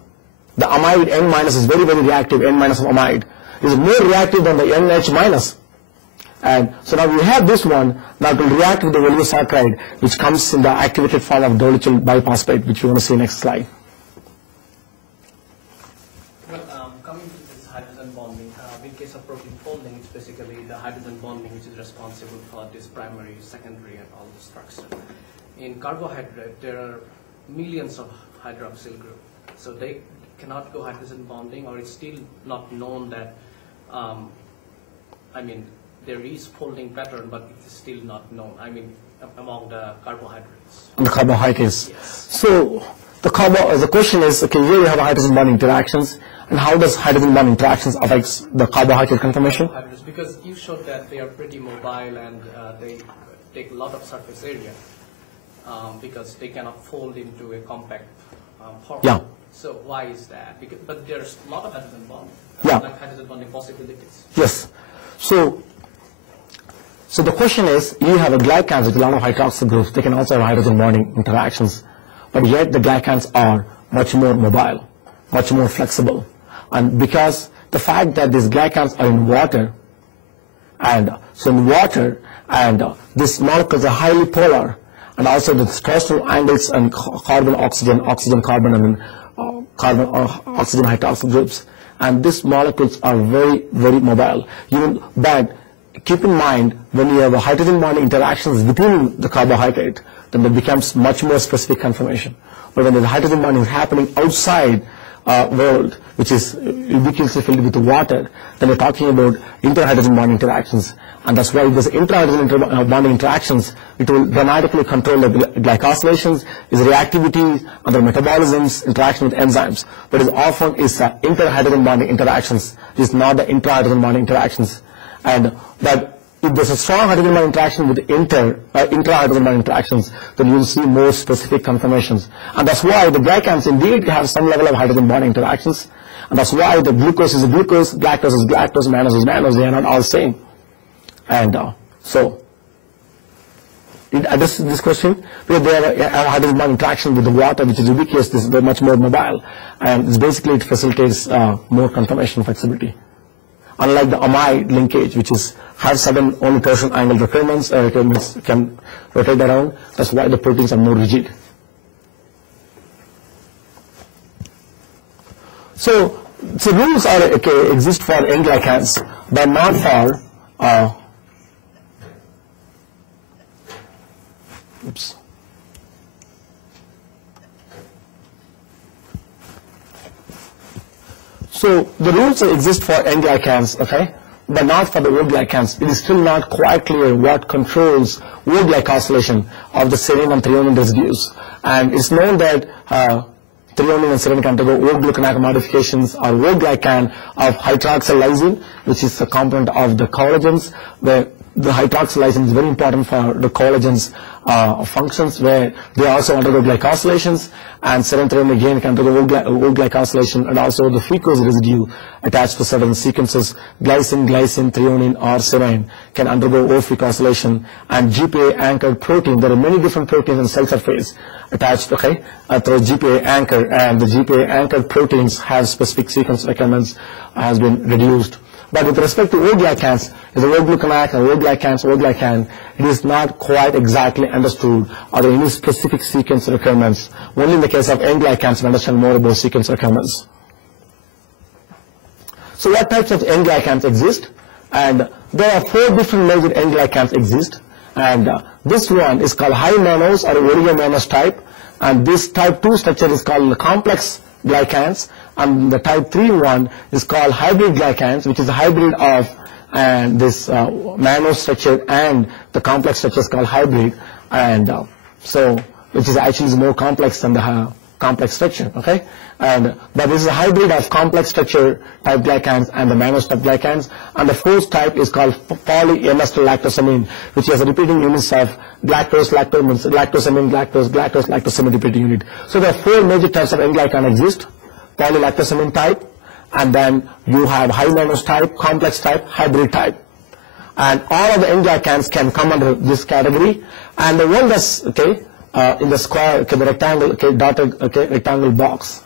The amide N- is very, very reactive, N- of amide. It is more reactive than the NH-. And so now we have this one, now it will react with the oligosaccharide, which comes in the activated form of dolichol biphosphate, which we want to see next slide. Well, coming to this hydrogen bonding, in case of protein folding, it's basically the hydrogen bonding which is responsible for this primary, secondary, and all the structure. In carbohydrate, there are millions of hydroxyl groups, so they cannot go hydrogen bonding, or it's still not known that, there is folding pattern, but it is still not known, among the carbohydrates. The carbohydrates. Yes. So the question is, okay, here you have hydrogen bond interactions, and how does hydrogen bond interactions affect the carbohydrate conformation? Because you showed that they are pretty mobile and they take a lot of surface area because they cannot fold into a compact form. Yeah. So why is that? But there's a lot of hydrogen bonding, like hydrogen bonding possibilities. Yes. So the question is, you have a glycans with a lot of hydroxyl groups. They can also have hydrogen bonding interactions, but yet the glycans are much more mobile, much more flexible. And because the fact that these glycans are in water, and so in water, and these molecules are highly polar, and also the torsional angles and carbon, oxygen, oxygen, carbon, and carbon or oxygen hydroxyl groups, and these molecules are very, very mobile. But keep in mind, when you have a hydrogen bonding interactions within the carbohydrate, then it becomes much more specific conformation. But when the hydrogen bonding is happening outside world, which is ubiquitously filled with water, then we're talking about interhydrogen bonding interactions. And that's why there's interhydrogen bonding interactions, it will dramatically control the glycosylations, its reactivity, and the metabolisms, interaction with enzymes. But it often is interhydrogen bonding interactions, it is not the intrahydrogen bonding interactions. And that if there's a strong hydrogen bond interaction with intrahydrogen bond interactions, then you'll see more specific conformations. And that's why the glycans indeed have some level of hydrogen bond interactions. And that's why the glucose is glucose, galactose is galactose, mannose is mannose. They are not all the same. And so it addresses this question because they have a hydrogen bond interaction with the water, which is ubiquitous. They're much more mobile, and it's basically it facilitates more conformation flexibility. Unlike the amide linkage, which has sudden only torsion angle requirements can rotate around, that's why the proteins are more rigid. So rules exist for N-glycans, but not for So the rules exist for N-glycans, okay, but not for the O-glycans. It is still not quite clear what controls O-glycosylation of the serine and threonine residues. And it's known that threonine and serine can undergo O-GlcNAc modifications or O-glycan of hydroxyl lysine, which is a component of the collagens, where the hydroxylation is very important for the collagen's functions, where they also undergo glycosylations, and serine again can undergo O glycosylation, and also the fructose residue attached to certain sequences, glycine, threonine, or serine can undergo O glycosylation, and GPA anchored protein. There are many different proteins in cell surface attached, through GPA anchor, and the GPA anchored proteins have specific sequence requirements has been reduced. But with respect to O-glycans, is the O-glucanac and O-glycan, it is not quite exactly understood are there any specific sequence requirements. Only in the case of N-glycans we understand more about sequence requirements. So what types of N-glycans exist? And there are 4 different major N-glycans exist. And this one is called high mannose or oligomannose type. And this type 2 structure is called complex glycans, and the type 3 one is called hybrid glycans, which is a hybrid of this mannose structure and the complex structure is called hybrid, and so which is actually more complex than the complex structure, okay? And but this is a hybrid of complex structure type glycans and the mannose type glycans, and the 4th type is called polyemeryl lactosamine, which has repeating units of lactose, lactosamine, lactosamine repeating unit. So there are 4 major types of N-glycan exist: polylactosamine type, and then you have high mannose type, complex type, hybrid type. And all of the N-glycans can come under this category. And the one that's in the square, the rectangle, dotted, rectangle box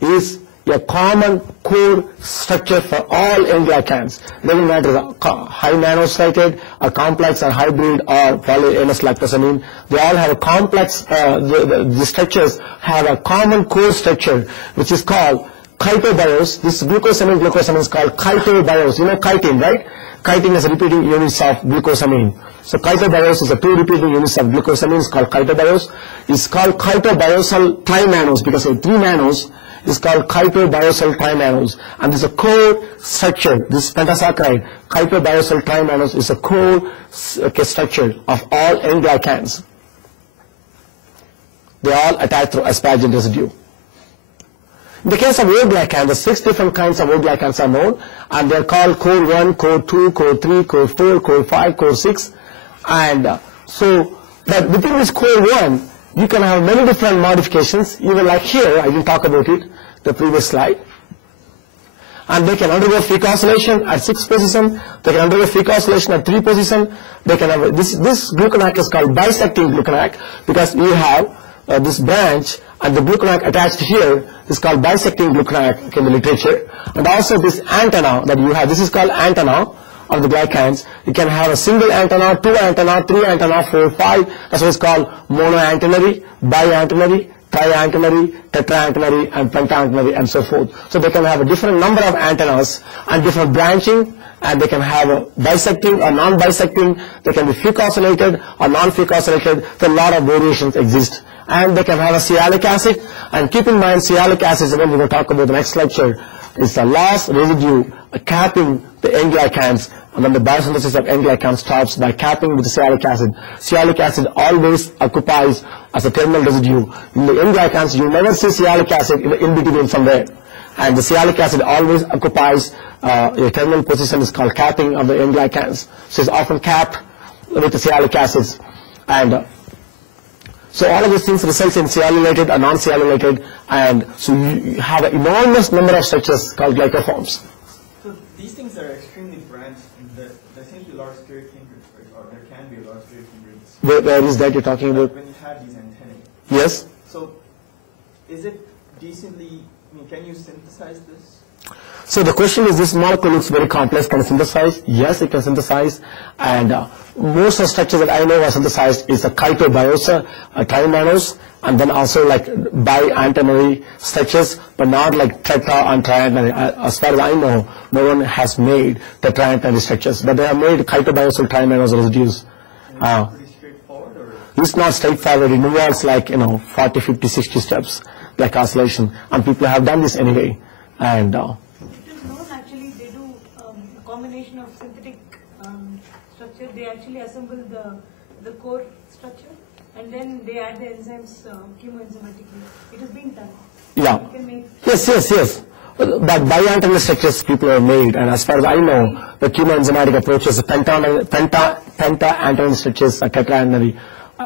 is a common core structure for all N-glycans. Doesn't matter high mannose-cited or complex or hybrid or polyemeryl lactosamine. They all have a complex. The structures have a common core structure, which is called chitobiose. This glucosamine is called chitobiose. You know chitin, right? Chitin is repeating units of glucosamine. So chitobiose is the 2 repeating units of glucosamine. It's called chitobiose. It's called chitobiosal trimannose because of 3 mannose. Is called chitobiosal trimannose, and this is a core structure. This pentasaccharide, chitobiosal trimannose, is a core structure of all N-glycans. They all attach through asparagine residue. In the case of O-glycan, the 6 different kinds of O-glycans are known, and they are called core 1, core 2, core 3, core 4, core 5, core 6, and but within this core 1, you can have many different modifications, even like here, I didn't talk about it, the previous slide. And they can undergo glycosylation at 6 position, they can undergo glycosylation at 3 position, they can have, this GlcNAc is called bisecting GlcNAc, because you have this branch, and the GlcNAc attached here is called bisecting GlcNAc in the literature. And also this antenna that you have, this is called antenna of the glycans. You can have a single antenna, 2 antenna, 3 antenna, 4, 5. That's what is called monoantennary, biantennary, triantennary, tetraantennary, and pentaantennary, and so forth. So they can have a different number of antennas and different branching, and they can have a bisecting or non-bisecting. They can be glycosylated or non-glycosylated. So a lot of variations exist. And they can have a sialic acid. And keep in mind, sialic acid, when we will talk about the next lecture, is the last residue capping the N-glycans, and then the biosynthesis of N-glycan stops by capping with the sialic acid. Sialic acid always occupies as a terminal residue. In the N-glycans, you never see sialic acid in between somewhere. And the sialic acid always occupies a terminal position, is called capping of the N-glycans. So it's often capped with the sialic acids. And so all of these things result in sialylated or non-sialylated, and so you have an enormous number of structures called glycoforms. So these things are extremely branched, and there seems to be large steric hindrance, right? Or there can be a large steric hindrance. Where is that you're talking about? When you have these antennae. Yes. So is it decently, can you synthesize this? So the question is, this molecule looks very complex. Can it synthesize? Yes, it can synthesize. And most of the structures that I know are synthesized is a chitobiose, a trimannose, and then also like biantennary structures, but not like tetra and triantennary. As far as I know, no one has made tetraantennary structures, but they have made chitobiosal trimannose residues. Pretty straightforward, or? It's not straightforward. It involves like 40, 50, 60 steps, like oscillation, and people have done this anyway. And actually they do a combination of synthetic structure. They actually assemble the core structure, and then they add the enzymes chemoenzymatically. It is being done. Yeah. You can make Yes. But bi-antennal structures people have made, and as far as I know, the chemoenzymatic approach is penta-antennal structures are tetra-antennal.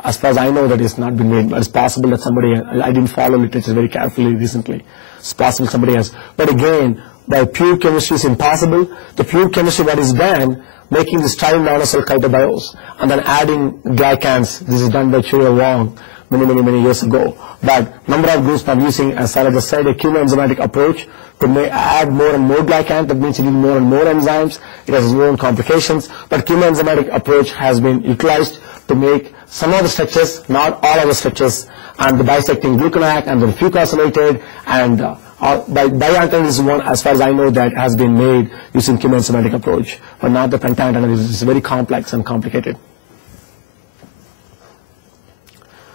As far as I know, that is not been made, but it's possible that somebody, I didn't follow literature very carefully recently. It's possible somebody has. But again, by pure chemistry is impossible. The pure chemistry what is done, making this tri-monocyl cultibiose, and then adding glycans. This is done by Chua Wong many years ago. But number of groups are using, as Sarah just said, a chemoenzymatic approach to add more and more glycan. That means you need more and more enzymes. It has its own complications. But chemoenzymatic approach has been utilized to make some of the structures, not all of the structures, and the dissecting GlcNAc and the fucosylated, and bi-antennal is one, as far as I know, that has been made using chemoenzymatic approach, but not the penta-antennal. It's very complex and complicated.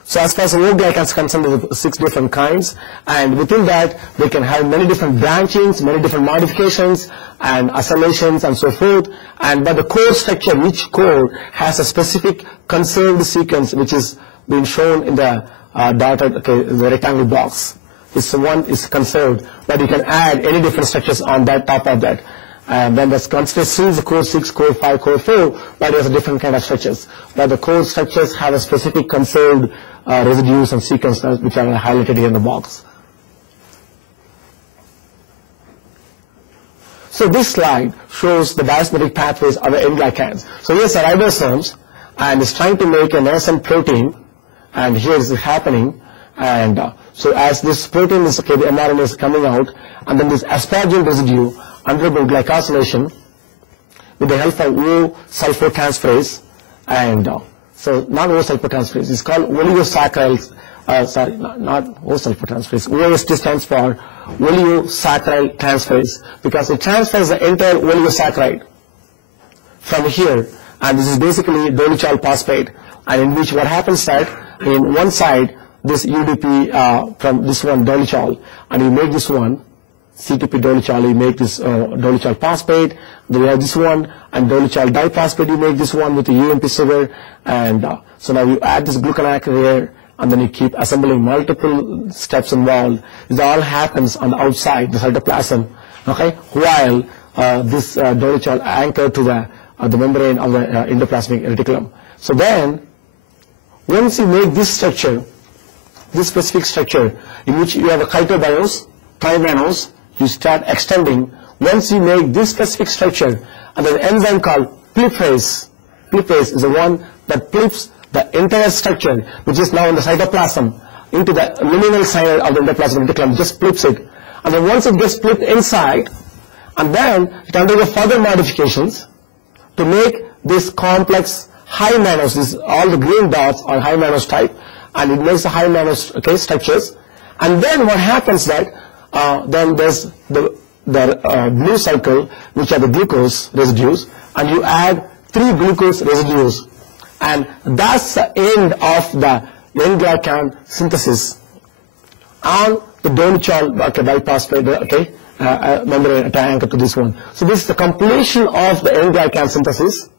So as far as O-glycan is concerned, there are 6 different kinds, and within that, they can have many different branchings, many different modifications, and acylations, and so forth. And but the core structure, each core has a specific conserved sequence, which is being shown in the dotted, the rectangle box. This one is conserved, but you can add any different structures on that top of that. And then that's considered still the core 6, core 5, core 4, but there's a different kind of structures. But the core structures have a specific conserved residues and sequences which are highlighted here in the box. So this slide shows the diastematic pathways of the N-glycans. So here's the ribosomes, and it's trying to make a nascent protein, and here is it happening. And so as this protein is, the mRNA is coming out, and then this asparagine residue undergo glycosylation with the help of O-sulfotransferase, and so not O-sulfotransferase, it's called oligosaccharides, sorry, not O-sulfotransferase, OST stands for oligosaccharide transferase, because it transfers the entire oligosaccharide from here, and this is basically dolichol phosphate, and in which what happens that in one side, this UDP from this one dolichol, and you make this one C2P dolichol, you make this dolichol phosphate, then you have this one, and dolichol diphosphate, you make this one with the UMP sugar, and so now you add this GlcNAc here, and then you keep assembling multiple steps involved. This all happens on the outside, the cytoplasm, okay, while this dolichol anchored to the membrane of the endoplasmic reticulum. So then, once you make this structure, this specific structure, in which you have a chitobiose, trimanose, you start extending. Once you make this specific structure, and there's an enzyme called plippase. Plippase is the one that flips the entire structure, which is now in the cytoplasm, into the luminal side of the endoplasmic reticulum, just flips it. And then once it gets flipped inside, and then it undergoes further modifications to make this complex high mannose. All the green dots are high mannose type, and it makes the high mannose structures. And then what happens that then there's the blue circle, which are the glucose residues, and you add 3 glucose residues, and that's the end of the N-glycan synthesis on the dolichol biphosphate membrane anchored to this one. So this is the completion of the N-glycan synthesis.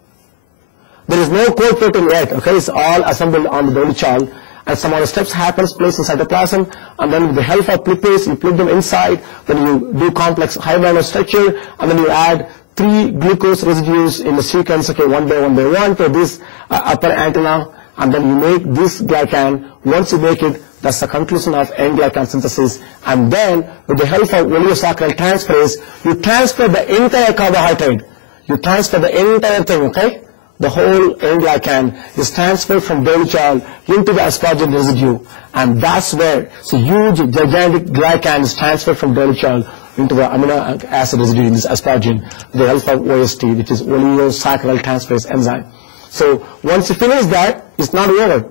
There is no core protein yet, it's all assembled on the dolichol, and some other steps happens, placed in cytoplasm, and then with the help of plippase, you put them inside, then you do complex high mannose structure, and then you add 3 glucose residues in the sequence, one by one to this upper antenna, and then you make this glycan. Once you make it, that's the conclusion of N-glycan synthesis, and then with the help of oligosaccharide transferase, you transfer the entire carbohydrate. You transfer the entire thing, The whole N-glycan is transferred from dolichol into the asparagine residue, and that's where huge, gigantic glycan is transferred from dolichol into the amino acid residue in this asparagine with the help of OST, which is oligosaccharide transferase enzyme. So once you finish that, it's not over.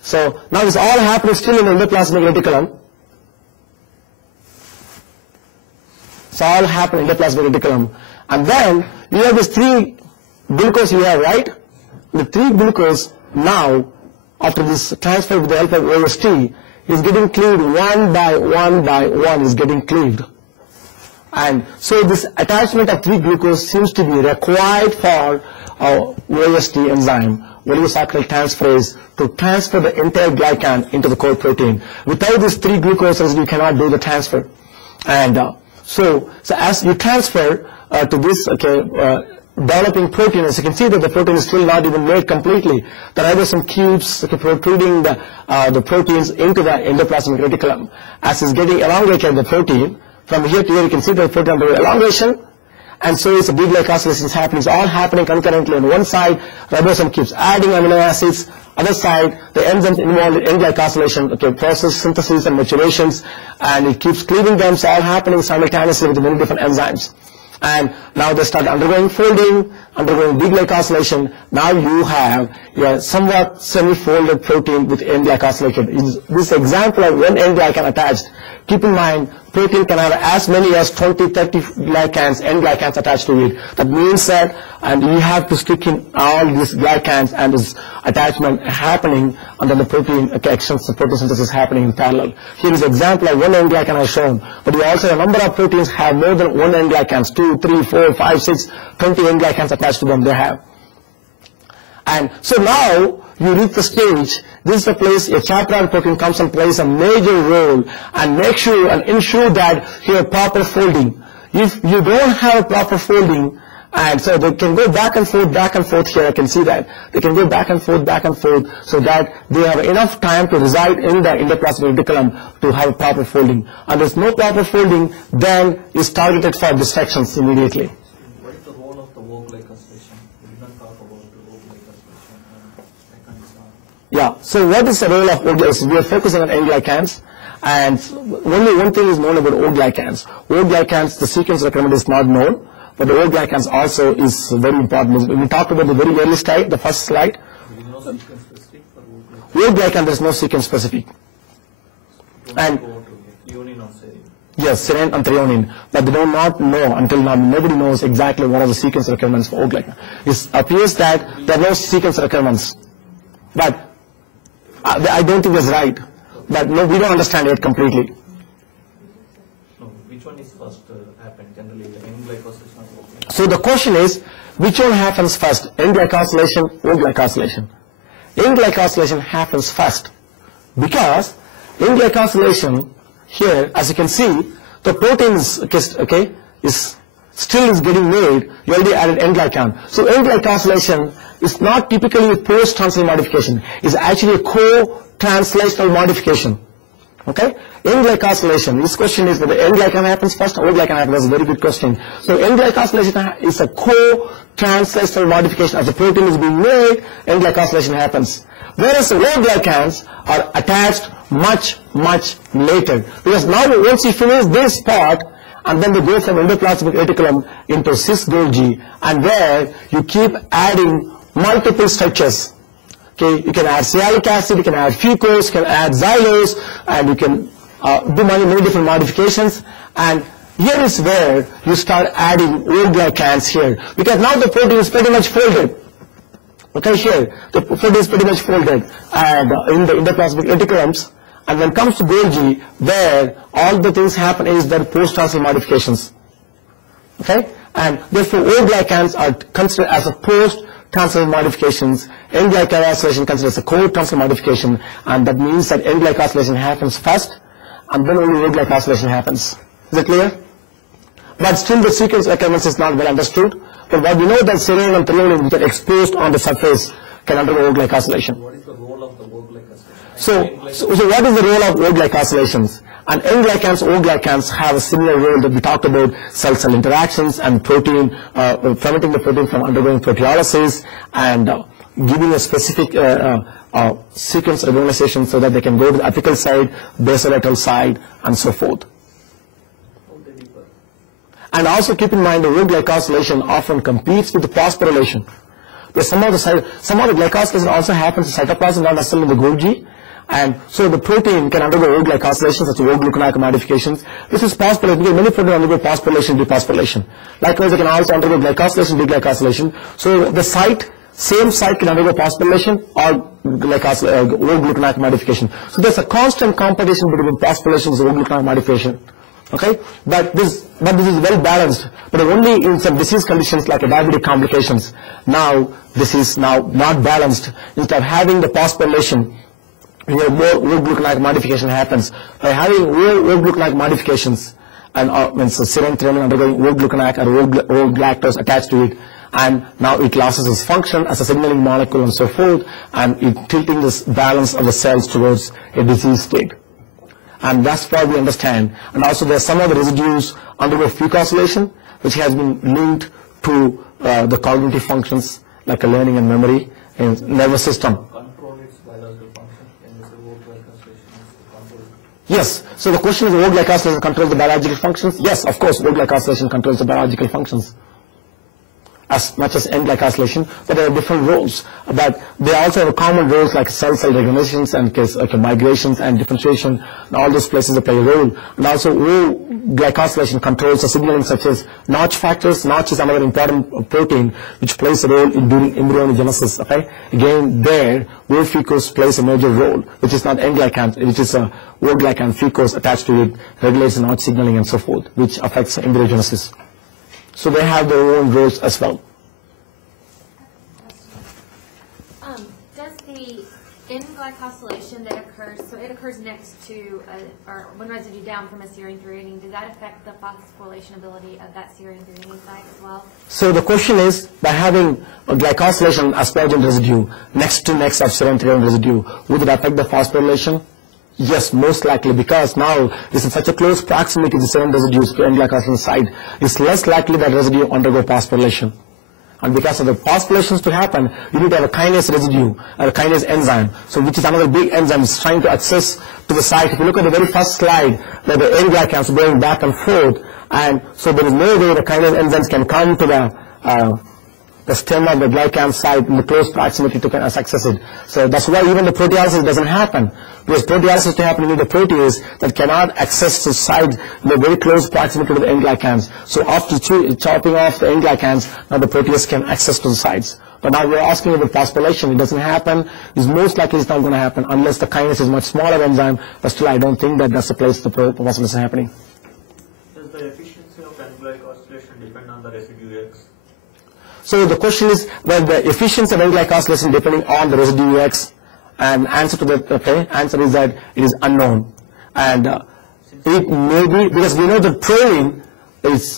So now it's all happening still in the endoplasmic reticulum. It's all happening in the endoplasmic reticulum, and then you have these 3 glucose here, right? The 3 glucose now, after this transfer with the help of OST, is getting cleaved one by one is getting cleaved. And so this attachment of 3 glucose seems to be required for OST enzyme, oligosaccharide transferase, to transfer the entire glycan into the core protein. Without this 3 glucose, you cannot do the transfer. And so as you transfer to this, developing protein, as you can see that the protein is still not even made completely. There are some cubes protruding the proteins into the endoplasmic reticulum. As it's getting elongated, the protein, from here to here you can see the protein under elongation, and so it's a deglycosylation is happening. It's all happening concurrently. On one side, ribosome keeps adding amino acids. Other side, the enzymes involved in N-glycosylation, process synthesis and maturations, and it keeps cleaving them. It's all happening simultaneously with many different enzymes. And now they start undergoing folding, undergoing deglycosylation. Now you have a somewhat semi-folded protein with N-glycosylated. This example of one N-glycan attached. Keep in mind, protein can have as many as 20, 30 glycans, N-glycans attached to it. That means that, and you have to stick in all these glycans and this attachment happening under the protein extension, photosynthesis happening in parallel. Here is an example of one N-glycan I've shown, but you also, a number of proteins have more than one N-glycans, 2, 3, 4, 5, 6, 20 N-glycans attached to them they have. And so now you reach the stage, this is the place a chaperone protein comes and plays a major role and make sure and ensure that you have proper folding. If you don't have a proper folding, and so they can go back and forth here, I can see that. They can go back and forth, so that they have enough time to reside in the endoplasmic reticulum to have a proper folding. And there's no proper folding, then it's targeted for disections immediately. What is the role of the O-glycosylation? We did not talk about the O-glycosylation. I can't understand. Yeah, so what is the role of O-glycans? We are focusing on N-glycans, and only one thing is known about O-glycans. O-glycans, the sequence requirement is not known, but the O-glycans also is very important. We talked about the very early slide, the first slide. There is no sequence specific for O-glycan. O-glycan, there is no sequence specific. And Threonine or serine. yes, serine and threonine, but they do not know until now. Nobody knows exactly what are the sequence requirements for O-glycan. It appears that there are no sequence requirements, but I don't think that's right. But no, we don't understand it completely. No, which one is first happened? Generally, the N-glycosylation or O-glycosylation? So the question is, which one happens first, N-glycosylation or glycosylation? N-glycosylation happens first because N-glycosylation here, as you can see, the protein is still getting made. You already added N-glycan. So N-glycosylation is not typically a post-translational modification. It's actually a co-translational modification. Okay? N-glycosylation, this question is whether N-glycan happens first or O-glycan happens. That's a very good question. So N-glycosylation is a co-translational modification. As the protein is being made, N-glycosylation happens. Whereas the O-glycans are attached much, much later. Because now once you finish this part, and then they go from endoplasmic reticulum into cis-Golgi, and there you keep adding multiple structures. Okay, you can add sialic acid, you can add fucose, you can add xylose, and you can do many different modifications. And here is where you start adding O-glycans here, because now the protein is pretty much folded. Okay, here the protein is pretty much folded, and in the endoplasmic reticulums. And when it comes to Golgi, there all the things happen is there post-translational modifications. Okay, and therefore O-glycans are considered as a post-translational modifications. N-glycosylation considered as a co-translational modification, and that means that N-glycosylation happens first, and then only O-glycosylation happens. Is it clear? But still the sequence requirements is not well understood. But what we know that serine and threonine which are exposed on the surface can undergo O-glycosylation. What is the role of the O-glycosylation? So what is the role of O-glycosylations? And N-glycans, O-glycans have a similar role that we talked about, cell-cell interactions and protein, preventing the protein from undergoing proteolysis and giving a specific sequence organization so that they can go to the apical side, basolateral side, and so forth. And also keep in mind the O-glycosylation often competes with the phosphorylation. Because some of the glycosylation also happens in cytoplasm, not necessarily in the Golgi. And so the protein can undergo O-glycosylation, such as O-GlcNAc modifications. This is phosphorylation, because many proteins undergo phosphorylation, dephosphorylation. Likewise, they can also undergo glycosylation, deglycosylation. So the same site can undergo phosphorylation or O-GlcNAc modification. So there's a constant competition between phosphorylation and O-GlcNAc modification. Okay, but this is well balanced, but only in some disease conditions like diabetic complications. Now this is now not balanced. Instead of having the phosphorylation, where more O-GlcNAc modification happens. By having more O-GlcNAc modifications, and means serine threonine undergoing O-GlcNAc or O-galactose attached to it, and now it loses its function as a signaling molecule and so forth, and it tilting this balance of the cells towards a disease state. And that's why we understand. And also there are some of the residues undergo fucosylation, which has been linked to the cognitive functions like learning and memory in nervous system. Control its biological function, and the O-glycosylation is to control it. Yes. So the question is, O-glycosylation controls the biological functions? Yes, of course, O-glycosylation controls the biological functions as much as N-glycosylation, but there are different roles. But they also have common roles like cell-cell regulations and migrations and differentiation, and all those places that play a role. And also O-glycosylation controls the signaling such as Notch factors. Notch is another important protein which plays a role in during embryogenesis. Okay? Again, there, O-fucose plays a major role, which is not N-glycan, which is a O-glycan fucose attached to it, regulates the Notch signaling and so forth, which affects embryogenesis. So they have their own roles as well. Does the N-glycosylation that occurs, so it occurs next to, or one residue down from a serine threonine, does that affect the phosphorylation ability of that serine threonine site as well? So the question is, by having a glycosylation asparagine residue next of serine threonine residue, would it affect the phosphorylation? Yes, most likely, because now this is such a close proximity to the serine residues to N-glycosylation site, it's less likely that residue undergo phosphorylation. And because of the phosphorylations to happen, you need to have a kinase residue, or a kinase enzyme, so which is another big enzyme is trying to access to the site. If you look at the very first slide, where the N-glycans are going back and forth, and so there is no way the kinase enzymes can come to the stem of the glycan site in the close proximity to access it. So that's why even the proteolysis doesn't happen. Because proteolysis to happen, you need a protease that cannot access the site in the very close proximity to the N-glycans. So after chopping off the N-glycans, now the protease can access to the sites. But now we're asking about phosphorylation. It doesn't happen. It's most likely it's not going to happen unless the kinase is much smaller enzyme. But still, I don't think that that's the place the phosphorylation is happening. Does the efficiency of N-glycosylation depend on the residue X? So the question is, well, the efficiency of N-glycosylation depending on the residue X, and answer to that, answer is that it is unknown. And it may be, because we know that proline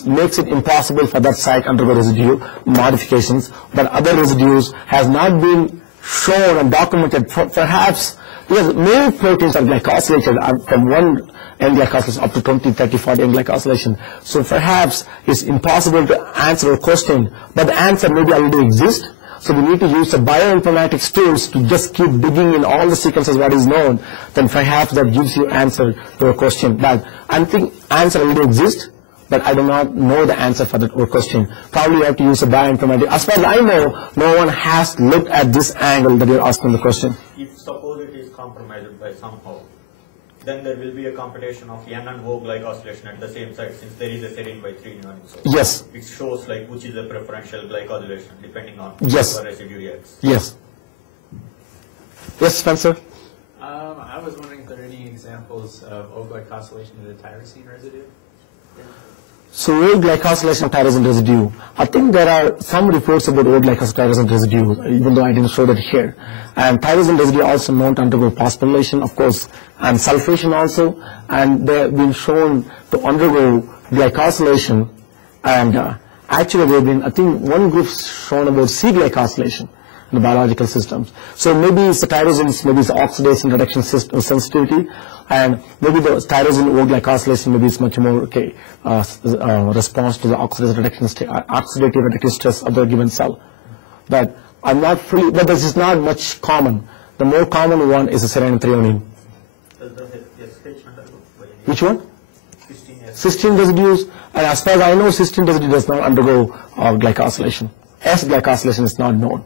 makes it impossible for that site undergo residue modifications, but other residues has not been shown and documented, perhaps, because many proteins are glycosylated from one N-glycosylation up to 20, 30, 40 N-glycosylation. So perhaps it's impossible to answer a question, but the answer maybe already exists. So we need to use the bioinformatics tools to just keep digging in all the sequences what is known. Then perhaps that gives you answer to a question. But I think answer already exists, but I do not know the answer for that question. Probably you have to use a bioinformatics. As far as I know, no one has looked at this angle that you're asking the question. If suppose it is compromised by somehow, then there will be a computation of N and O glycosylation at the same site, since there is a serine by 3 neurons. So yes. It shows like which is a preferential glycosylation depending on yes. the residue X. Yes. Yes, Spencer? I was wondering if there are any examples of O-glycosylation of the tyrosine residue? So O-glycosylation tyrosine residue, I think there are some reports about O-glycosylation tyrosine residue, even though I didn't show that here. And tyrosine residue also known to undergo phosphorylation, of course, and sulfation also, and they've been shown to undergo glycosylation, and actually they've been, I think one group's shown about C-glycosylation in the biological systems. So maybe it's the tyrosines, maybe it's the oxidation reduction sensitivity, and maybe the tyrosine O-glycosylation maybe it's much more response to the oxidative reduction stress of the given cell. But I'm not fully, but this is not much common. The more common one is the serine threonine. Which one? Cysteine residues, and as far as I know, cysteine residue does not undergo glycosylation. S-glycosylation is not known.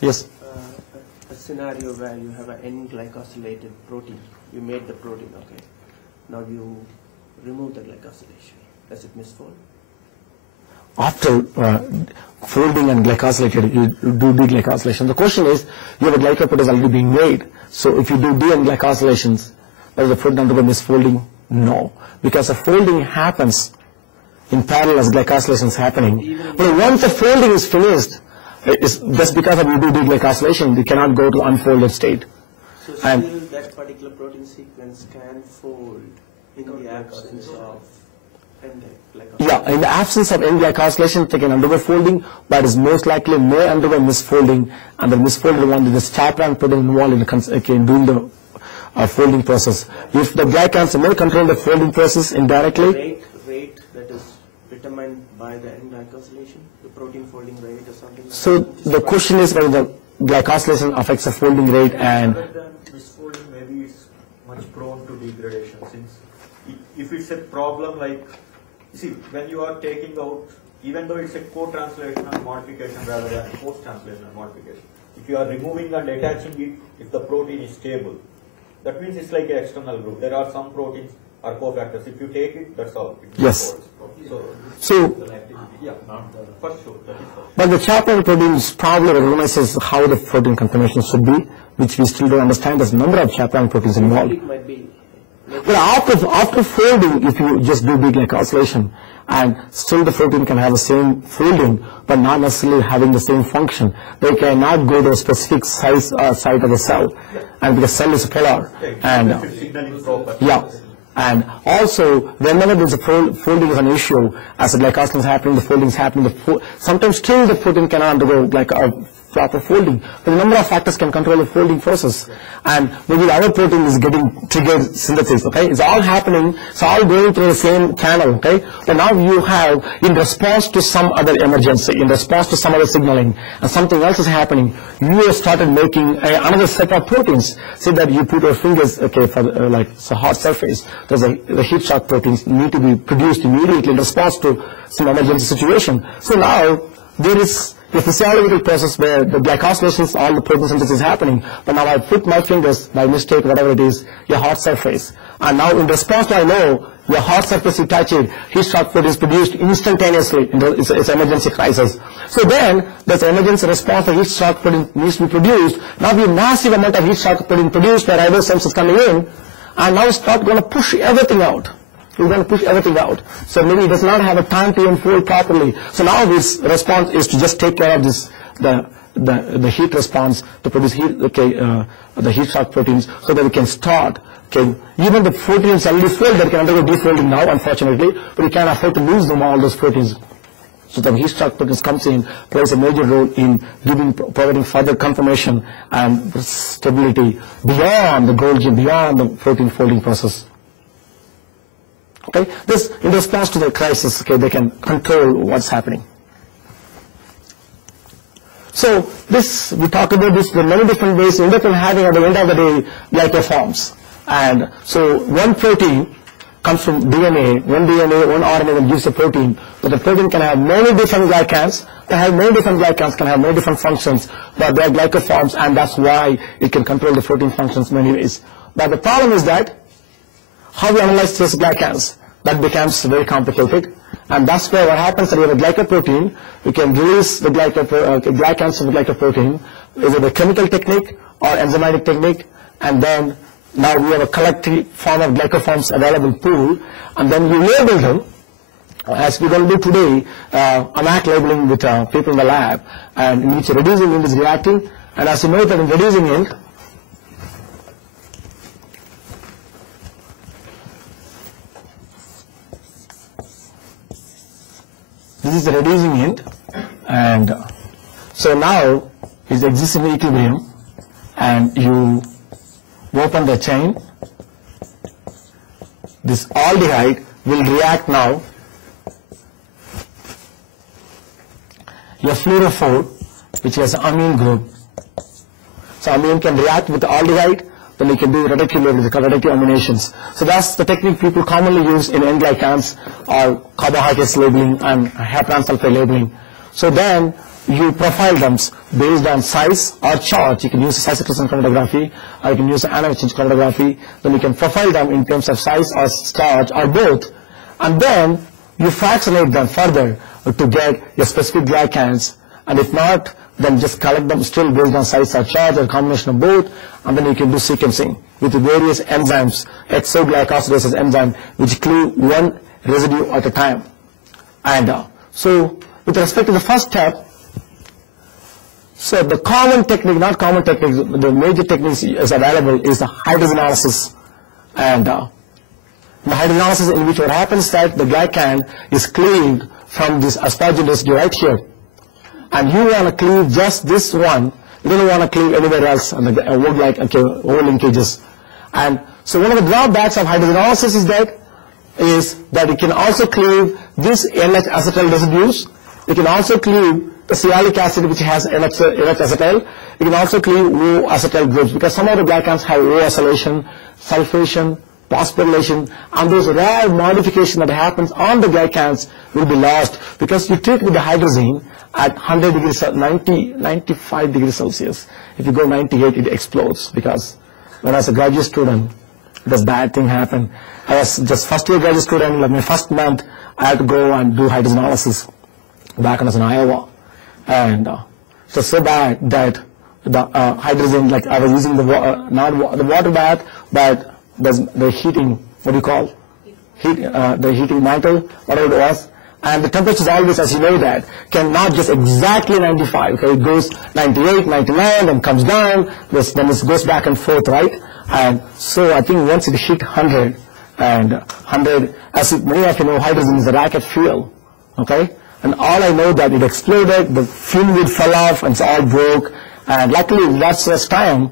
Yes? A scenario where you have an N-glycosylated protein. You made the protein, okay. Now you remove the glycosylation. Does it misfold? After folding and glycosylated, you do deglycosylation. The question is, you have a glycoprotease already being made. So if you do de-glycosylations, does the protein undergo misfolding? No. Because the folding happens in parallel as glycosylation is happening. But once the folding is finished, it's just because of you do deglycosylation, you cannot go to unfolded state. So still that particular protein sequence can fold in the absence of N-glycan. Yeah, in the absence of N-glycosylation, they can undergo folding, but is most likely may undergo misfolding, and the misfolded one is the chaperone protein involved in doing the folding process. If the glycans may control the folding process indirectly, Rate that is determined by the N-glycosylation, the protein folding rate or something like so that. the question is whether the glycosylation affects the folding rate, and Other than misfolding, maybe it's much prone to degradation, since if it's a problem like, see, when you are taking out, even though it's a co-translational modification rather than post-translational modification, if you are removing and attaching it, if the protein is stable, that means it's like an external group. There are some proteins are cofactors. If you take it, that's all. It Yes. So, so yeah, for sure, that is all. but the chaperone protein is probably recognizes how the protein conformation should be, which we still don't understand. There's a number of chaperone proteins involved. It might be. But after folding, if you just do deglycosylation, and still the protein can have the same folding, but not necessarily having the same function. They cannot go to a specific size site of the cell, and because cell is polar, and Signaling proper. yeah. And also, whenever there's a folding is an issue, as the glycosylation is happening, the folding is happening, sometimes still the protein cannot undergo like a proper folding. But a number of factors can control the folding process. And maybe the other protein is getting triggered synthesis, okay? It's all happening, it's all going through the same channel, okay? But now you have, in response to some other emergency, in response to some other signaling, and something else is happening, you have started making another set of proteins. Say that you put your fingers, okay, for like it's a hot surface, the heat shock proteins need to be produced immediately in response to some emergency situation. So now, there is a physiological process where the glycosylations, all the protein synthesis is happening, but now I put my fingers, by mistake, whatever it is, your hot surface. And now in response to I know your hot surface you touch it, heat shock protein is produced instantaneously. It's an emergency crisis. So then, there's an emergency response, the heat shock protein needs to be produced. Now we have massive amount of heat shock protein produced where ribosomes is coming in, and now it's not going to push everything out. We're going to push everything out. So maybe it does not have a time to unfold properly. So now this response is to just take care of this, the heat response to produce heat, okay, the heat shock proteins, so that we can start. Okay, even the proteins already fold, they can undergo defolding now, unfortunately, but we can't afford to lose them, all those proteins. So the heat shock proteins comes in, plays a major role in providing further conformation and stability beyond the Golgi, beyond the protein folding process. Okay, this in response to the crisis, okay, they can control what's happening. So this, we talk about this in many different ways. You end up having at the end of the day glycoforms. And so one protein comes from DNA, one RNA that gives a protein, but the protein can have many different glycans, can have many different functions, but they are glycoforms, and that's why it can control the protein functions in many ways. But the problem is that how we analyze these glycans, that becomes very complicated, and that's where what happens is we have a glycoprotein, we can release the glycans from the glycoprotein, either the chemical technique or enzymatic technique, and then now we have a collective form of glycoforms available pool, and then we label them, as we're going to do today, AMAC labeling with people in the lab, and in which reducing end is reacting, and as you know that in reducing end, this is the reducing end, and so now it exists in equilibrium, and you open the chain, this aldehyde will react now, your fluorophore, which has an amine group. So amine can react with the aldehyde, then we can do reductive aminations. So that's the technique people commonly use in N-glycans or carbohydrates labeling and heparan sulfate labeling. So then you profile them based on size or charge. You can use cyclotron chromatography, or you can use anion exchange chromatography. Then you can profile them in terms of size or charge or both. And then you fractionate them further to get your specific glycans. And if not, then just collect them still based on size or charge or a combination of both, and then you can do sequencing with the various enzymes, exoglycosylase enzyme, which cleave one residue at a time. And so with respect to the first step, so the common technique, not common techniques, the major techniques is available is the hydrogenalysis. And The hydrogenalysis in which what happens that the glycan is cleaved from this asparagine residue right here. And you want to cleave just this one. You don't want to cleave anywhere else on the O linkages. And so one of the drawbacks of hydrogenalysis is that it can also cleave this NH acetyl residues. It can also cleave the sialic acid which has NH acetyl. It can also cleave O acetyl groups because some of the glycans have O acylation, sulfation, phosphorylation, and those rare modification that happens on the glycans will be lost because you treat with the hydrazine at 100 degrees, 95 degrees Celsius. If you go 98, it explodes because when I was a graduate student, this bad thing happened. I was just first year graduate student, like my first month, I had to go and do hydrogenalysis back when I was in Iowa. And it was so bad that the hydrazine, like I was using the water bath, but the heating, what do you call? The heating mantle, whatever it was. And the temperature is always, as you know that, cannot just exactly 95. Okay, it goes 98, 99, then comes down, then it goes back and forth, right? And so I think once it hit 100, and 100, as many of you know, hydrogen is a rocket fuel, okay? And all I know that it exploded, the fuel wood fell off, and it's all broke. And luckily, that's just time.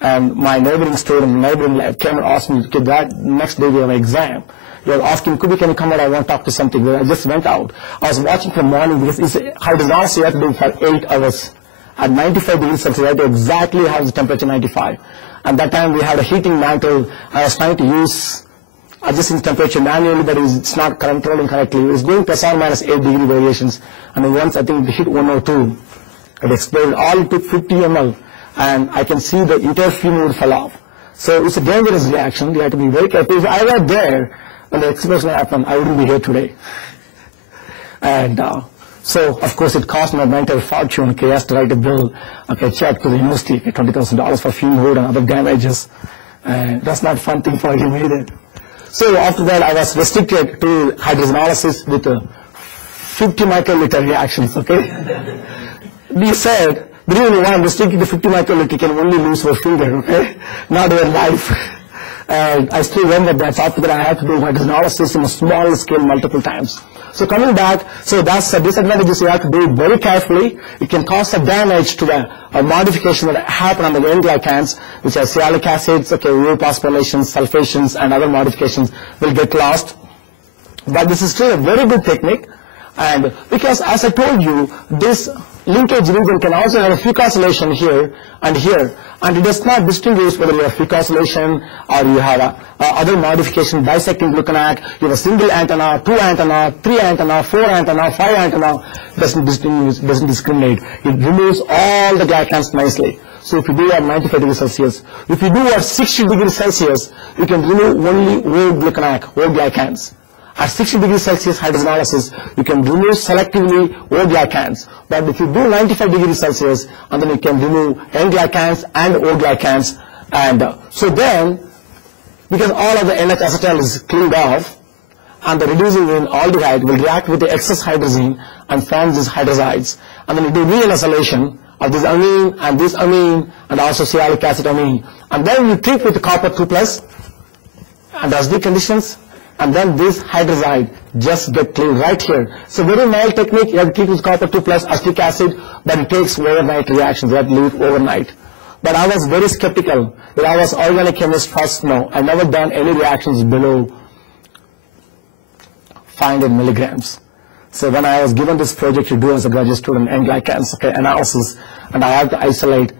And my neighboring student, lab came and asked me, okay, that next day we have an exam. They were asking, Kuby, can you come out? I want to talk to something. I just went out. I was watching from morning because it's hydrogenalysis you have to do for 8 hours. At 95 degrees Celsius, I had to exactly have the temperature 95. At that time, we had a heating mantle. I was trying to use adjusting temperature manually, but it's not controlling correctly. It was going plus or minus 8 degree variations. And then once I think it hit 102, it exploded. All it took 50 ml. And I can see the entire fume would fall off. So it's a dangerous reaction. You have to be very careful. If I were there when the explosion happened, I wouldn't be here today. And so, of course, it cost my mental fortune. Okay, I has to write a bill, okay, check to the university, okay, $20,000 for fume hood and other damages. And that's not a fun thing for him either. So after that, I was restricted to hydrogenalysis with 50 microliter reactions, okay? They said, the reason why I'm restricted to 50 microliter, you can only lose your finger, okay? Not your life. And I still remember that. So after that, I had to do hydrogenalysis in a small scale multiple times. So coming back, so that's the disadvantages. You have to do it very carefully. It can cause a damage to the modification that happen on the N-glycans, which are sialic acids, okay, phosphorylation, sulfations, and other modifications will get lost. But this is still a very good technique. And because, as I told you, this linkage region can also have a fucosylation here, and it does not distinguish whether you have fucosylation or you have other modification, bisecting GlcNAc, you have a single antenna, 2 antenna, 3 antenna, 4 antenna, 5 antenna, doesn't distinguish, doesn't discriminate. It removes all the glycans nicely. So if you do at 95 degrees Celsius, if you do at 60 degrees Celsius, you can remove only old GlcNAc, old glycans. At 60 degrees Celsius hydrogenalysis, you can remove selectively O-glycans. But if you do 95 degrees Celsius, and then you can remove N-glycans and O-glycans. And so then, because all of the NH acetyl is cleaned off, and the reducing in aldehyde will react with the excess hydrazine and form these hydroxides. And then you do re-acylation of this amine, and also sialic acid amine. And then you treat with the copper 2+, and as the conditions, and then this hydrazide just get cleaned right here. So very mild technique, you have to treat with copper 2+ acetic acid, but it takes overnight reactions, you have to leave it overnight. But I was very skeptical. When I was organic chemist first, no, I never done any reactions below 500 milligrams. So when I was given this project to do as a graduate student, N-glycans, okay, analysis, and I had to isolate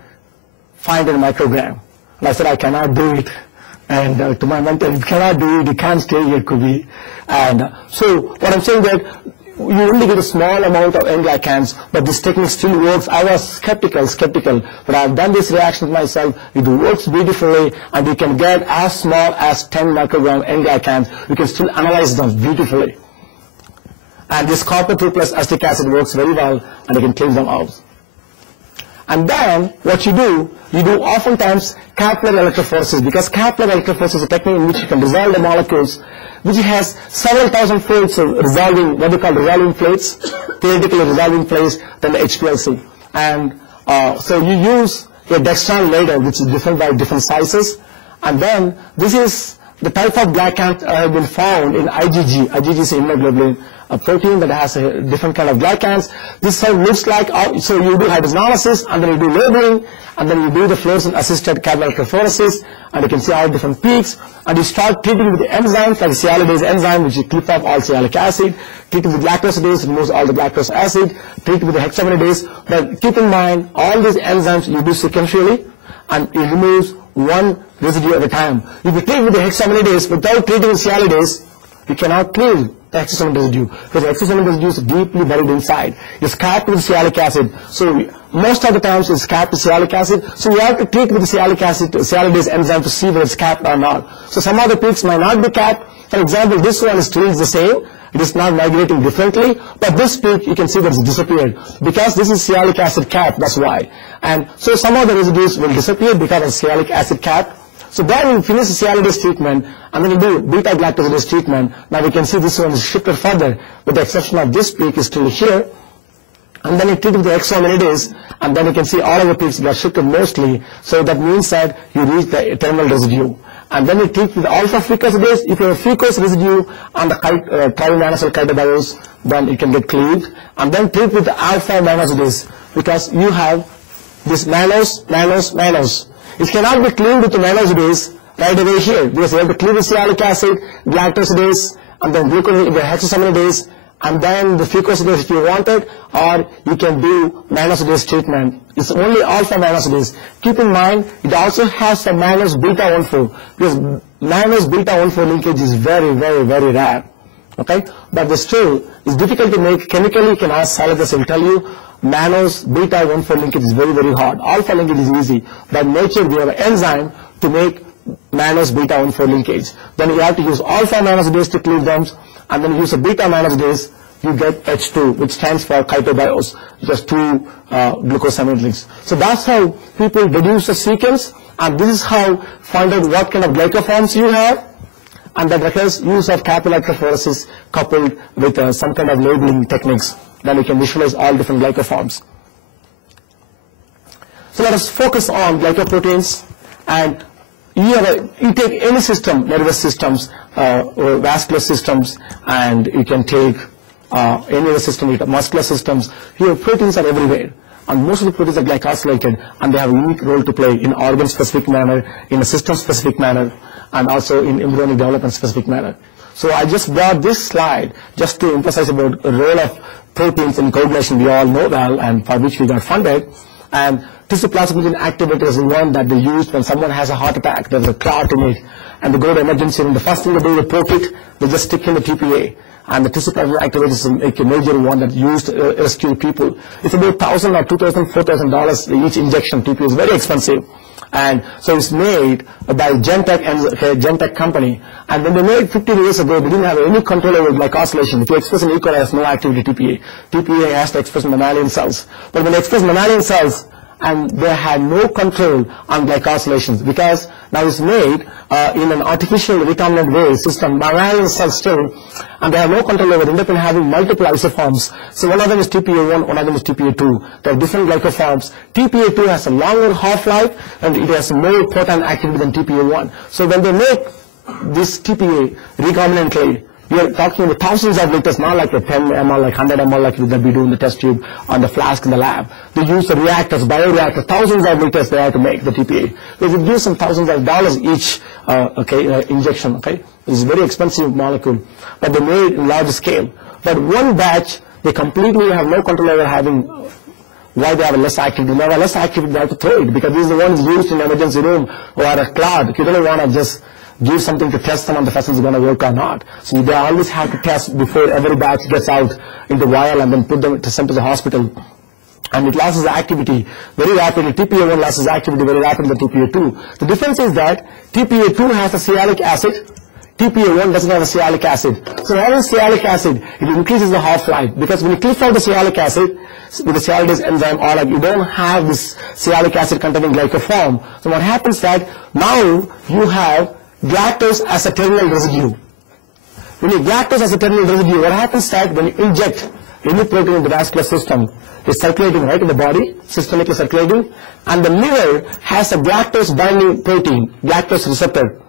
500 microgram. And I said, I cannot do it. And to my mentor, you cannot do it, you can't stay here, Kuby. And so what I'm saying that you only get a small amount of N-glycans, but this technique still works. I was skeptical, but I've done this reaction myself. It works beautifully, and you can get as small as 10 microgram N-glycans. You can still analyze them beautifully. And this copper 2+ acetic acid works very well, and you can clean them out. And then what you do oftentimes capillary electrophoresis, because capillary electrophoresis is a technique in which you can dissolve the molecules, which has several thousand folds of resolving, what we call resolving plates, theoretically resolving plates, than the HPLC. And so you use a dextran ladle, which is different by different sizes, and then this is the type of glycans have been found in IgG. IgG is immunoglobulin, a protein that has a different kind of glycans. This is how it looks like. So you do hydrogenalysis, and then you do labeling, and then you do the fluorescence-assisted catalytic electrophoresis, and you can see all different peaks, and you start treating with the enzymes like sialidase enzyme, which you clip off all sialic acid, treat with lactosidase, removes all the lactose acid, treat with the hexaminidase. But keep in mind, all these enzymes you do sequentially, and it removes one residue at a time. If you treat with the hexaminidase without treating with sialidase, you cannot clear the hexamin residue, because the hexamin residue is deeply buried inside. It's capped with sialic acid. So most of the times it's capped with sialic acid. So you have to treat with the sialic acid, sialidase enzyme to see whether it's capped or not. So some of the peaks might not be capped. For example, this one is still the same. It is not migrating differently, but this peak you can see that it's disappeared because this is sialic acid cap. That's why. And so some of the residues will disappear because of sialic acid cap. So then you finish the sialidase treatment, and then you do beta-galactosidase treatment. Now we can see this one is shifted further, with the exception of this peak is still here. And then you treat with the hexaminidase, and then you can see all of the peaks got shifted mostly. So that means that you reach the terminal residue. And then you treat with alpha-fucosidase. If you have a fucose residue on the tri-mannose chitobiose, then it can get cleaved. And then treat with the alpha-mannosidase, because you have this mannose. It cannot be cleaved with the mannosidase right away here, because you have to cleave with sialic acid, galactosidase, and then the hexaminidase, and then the fucosidase if you want it, or you can do mannosidase treatment. It's only alpha-mannosidase. Keep in mind, it also has some mannose beta-1,4, because mannose beta-1,4 linkage is very, very, very rare. Okay? But still, it's difficult to make chemically. You can ask Saladas, will tell you, mannose beta-1,4 linkage is very, very hard. Alpha linkage is easy. By nature, we have an enzyme to make mannose beta-1,4 linkage. Then you have to use alpha-mannosidase to cleave them, and then you use a beta-mannosidase, you get H2, which stands for chitobiose, just two glucosamine links. So that's how people deduce the sequence, and this is how find out what kind of glycoforms you have, and that requires use of capillary electrophoresis coupled with some kind of labeling techniques. Then we can visualize all different glycoforms. So let us focus on glycoproteins, and you take any system, nervous systems, or vascular systems, and you can take any other system, muscular systems. Here proteins are everywhere, and most of the proteins are glycosylated, and they have a unique role to play in organ-specific manner, in a system-specific manner, and also in embryonic development-specific manner. So I just brought this slide just to emphasize about the role of proteins in coagulation. We all know well, and for which we got funded. And tissue plasminogen activator is the one that they use when someone has a heart attack. There's a clot in it, and they go to emergency room. The first thing they do, they poke it, they just stick in the TPA. And the tissue plasminogen activator is a major one that's used to rescue people. It's about $1,000 or $2,000, $4,000 each injection. TPA is very expensive. And so it's made by Gentech company. And when they made 15 years ago, they didn't have any control over glycosylation. If you express an E. coli, it has no activity TPA. TPA has to express mammalian cells. But when they express mammalian cells, and they had no control on glycosylations, because now it's made in an artificial recombinant way system, mammalian cells still, and they have no control over it. They can have multiple isoforms. So one of them is TPA1, one of them is TPA2. There are different glycoforms. TPA2 has a longer half-life, and it has more potent activity than TPA1. So when they make this TPA recombinantly, we are talking about thousands of liters, not like a 10 ml, like 100 ml, like that we do in the test tube on the flask in the lab. They use the reactors, bioreactors, thousands of liters they have to make the TPA. Because it gives them thousands of dollars each injection. Okay, it's a very expensive molecule, but they made in large scale. But one batch, they completely have no control over having. Why they have less activity? They have less activity, they have to throw it, because this is the one used in emergency room or a clot. You don't want to just give something to test them on the person is going to work or not. So they always have to test before every batch gets out into vial and then put them to send to the hospital. And it loses activity very rapidly. TPA1 loses activity very rapidly than TPA2. The difference is that TPA2 has a sialic acid. TPA1 doesn't have a sialic acid. So having sialic acid, it increases the half-life, because when you clip out the sialic acid with the sialidase enzyme, or like you don't have this sialic acid containing glycoform. So what happens that now you have galactose as a terminal residue. When you galactose as a terminal residue, what happens that when you inject any protein in the vascular system, it's circulating right in the body, systemically circulating, and the liver has a galactose binding protein, galactose receptor.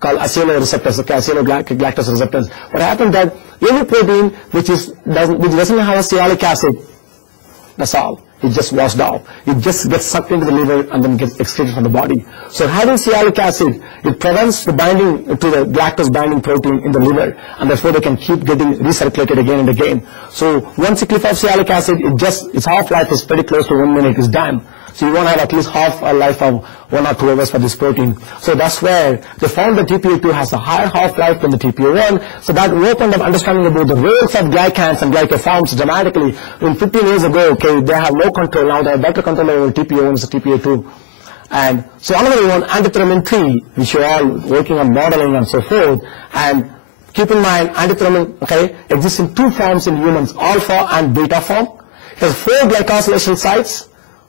called acetylreceptors, okay, acetylgalactose receptors. What happens that every protein which doesn't have a sialic acid, that's all. It just washed off. It just gets sucked into the liver and then gets excreted from the body. So having sialic acid, it prevents the binding to the galactose binding protein in the liver, and therefore they can keep getting recirculated again and again. So once you clip off sialic acid, its half-life is pretty close to 1 minute, it's done. So you want to have at least half a life of 1 or 2 hours for this protein. So that's where they found that TPA2 has a higher half-life than the TPA1. So that opened up understanding about the roles of glycans and glycoforms dramatically. In 15 years ago, okay, they have no control. Now they have better control over TPA1 as TPA2. And so another one, antithrombin 3, which you are all working on modeling and so forth. And keep in mind, antithrombin, okay, exists in 2 forms in humans, alpha and beta form. It has 4 glycosylation sites.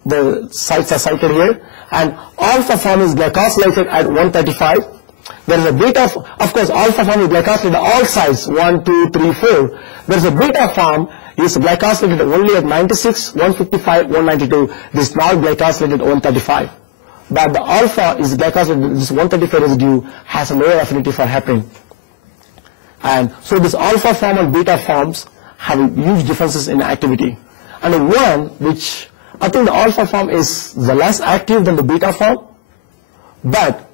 The sites are cited here, and alpha form is glycosylated at 135. There is a beta, of course, alpha form is glycosylated at all sites, 1, 2, 3, 4. There is a beta form is glycosylated only at 96, 155, 192. It is not glycosylated at 135. But the alpha is glycosylated, this 135 residue has a lower affinity for heparin. And so this alpha form and beta forms have huge differences in activity. And the one which I think the alpha form is the less active than the beta form, but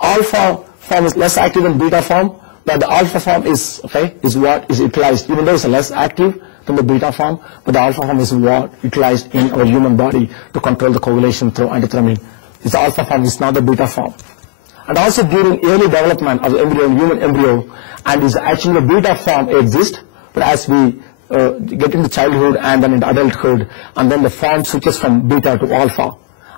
alpha form is less active than beta form, but the alpha form is, okay, is what is utilized, even though it's less active than the beta form, but the alpha form is what utilized in our human body to control the coagulation through antithrombin. It's the alpha form, it's not the beta form. And also during early development of the embryo, human embryo, and is actually the beta form exists, but as we get into childhood and then into adulthood, and then the form switches from beta to alpha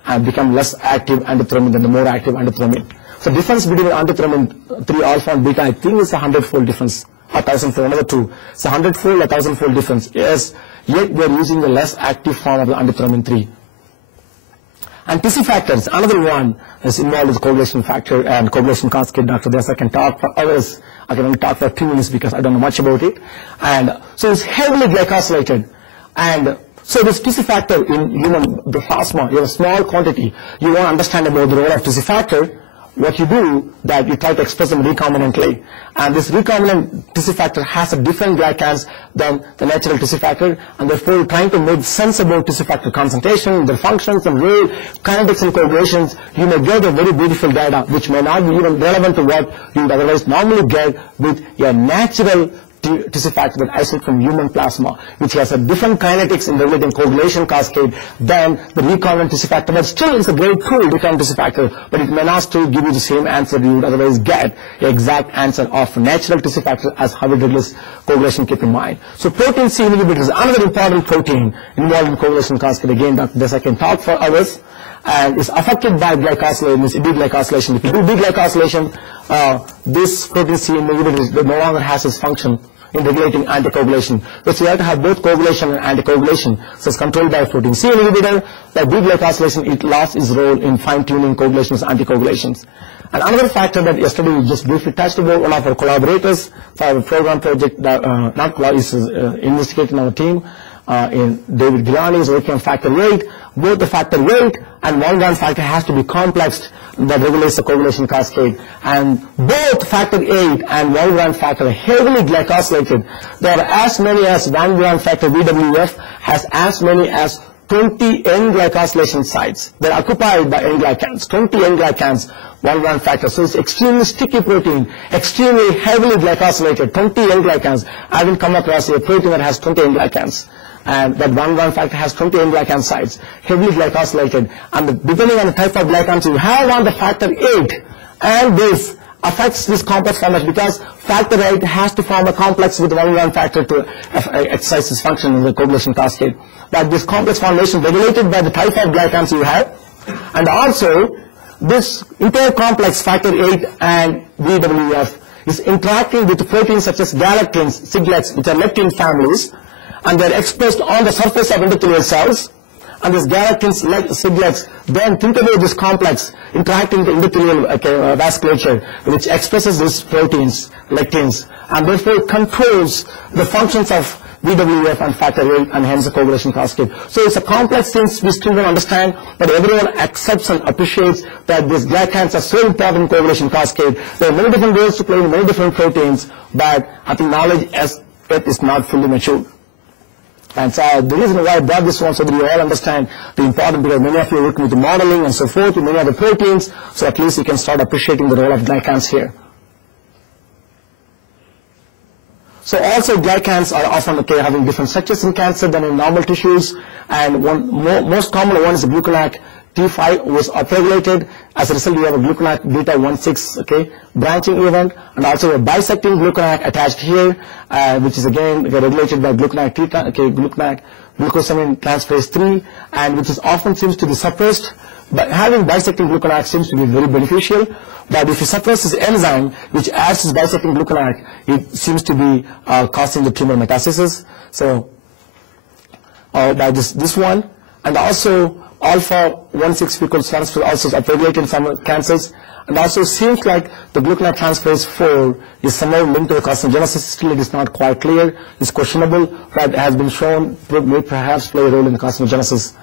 and become less active antithrombin than the more active antithrombin. So difference between antithrombin 3 alpha and beta, I think is 100-fold difference, or 1,000-fold, another 2. It's 100-fold or 1,000-fold difference. Yes, yet we are using the less active form of the antithrombin 3. And tissue factors, another one is involved with coagulation factor and coagulation cascade. Dr. Desa can talk for hours. I can only talk for 2 minutes because I don't know much about it. And so it's heavily glycosylated. And so this tissue factor in human plasma, you have a small quantity. You want to understand about the role of tissue factor. What you do, that you try to express them recombinantly. And this recombinant tissue factor has a different glycans than the natural tissue factor, and therefore trying to make sense about tissue factor concentration, their functions and role, kinetics and coagulations, you may get a very beautiful data which may not be even relevant to what you would otherwise normally get with your natural tissue factor that isolate from human plasma, which has a different kinetics in regulating coagulation cascade than the recombinant tissue factor. But still, it's a great tool, recombinant tissue factor, but it may not still give you the same answer you would otherwise get, the exact answer of natural tissue factor as how it regulates coagulation, keep in mind. So protein C inhibitor is another important protein involved in coagulation cascade. Again, Dr. Desa can talk for hours. And is affected by glycosylation, means deglycosylation. If you do deglycosylation, this protein C inhibitor no longer has its function in regulating anticoagulation. So you have to have both coagulation and anticoagulation. So it's controlled by protein C inhibitor. By deglycosylation, it lost its role in fine-tuning coagulations and anticoagulations. And another factor that yesterday we just briefly touched about, one of our collaborators for our program project, is investigating our team, in David Gilani is working on factor 8. Both the factor 8 and 1-gram factor has to be complexed that regulates the coagulation cascade. And both factor 8 and 1-gram factor are heavily glycosylated. There are as many as 1-gram factor VWF has as many as 20 N-glycosylation sites. They're occupied by N-glycans, 20 N-glycans, 1-gram factor. So it's extremely sticky protein, extremely heavily glycosylated, 20 N-glycans. I haven't come across a protein that has 20 N-glycans. And that 1-gram factor has 20 N-glycan sites, heavily glycosylated. And depending on the type of glycans you have on the factor 8, and this affects this complex formation, because factor 8 has to form a complex with 1-gram factor to exercise its function in the coagulation cascade. But this complex formation regulated by the type of glycans you have, and also this entire complex factor 8 and VWF is interacting with proteins such as galactins, siglecs, which are lectin families, and they are expressed on the surface of endothelial cells. And these galactins, siglecs, then think about this complex interacting with the endothelial vasculature, which expresses these proteins, lectins, and therefore controls the functions of VWF and factor VIII, and hence the coagulation cascade. So it's a complex thing we still don't understand, but everyone accepts and appreciates that these glycans are so important in coagulation cascade. There are many different roles to play in many different proteins, but I think knowledge as yet is not fully matured. And so the reason why I brought this one so that you all understand the importance, because many of you are working with the modeling and so forth, with many other proteins, so at least you can start appreciating the role of glycans here. So also glycans are often having different structures in cancer than in normal tissues, and most common one is the glucanac T5 was upregulated. As a result, you have a glucanac beta 1,6 branching event, and also a bisecting glucanac attached here, which is again regulated by glucanac glucosamine transferase 3, and which is often seems to be suppressed. But having bisecting glucanac seems to be very beneficial. But if you suppress this enzyme, which adds this bisecting glucanac, it seems to be causing the tumor metastasis. So by this one, and also alpha 1,6 fecal transfer also is upregulated in some cancers, and also seems like the glucanac transferase 4 is somehow linked to the carcinogenesis. Still, it is not quite clear. It's questionable, but has been shown may perhaps play a role in the carcinogenesis.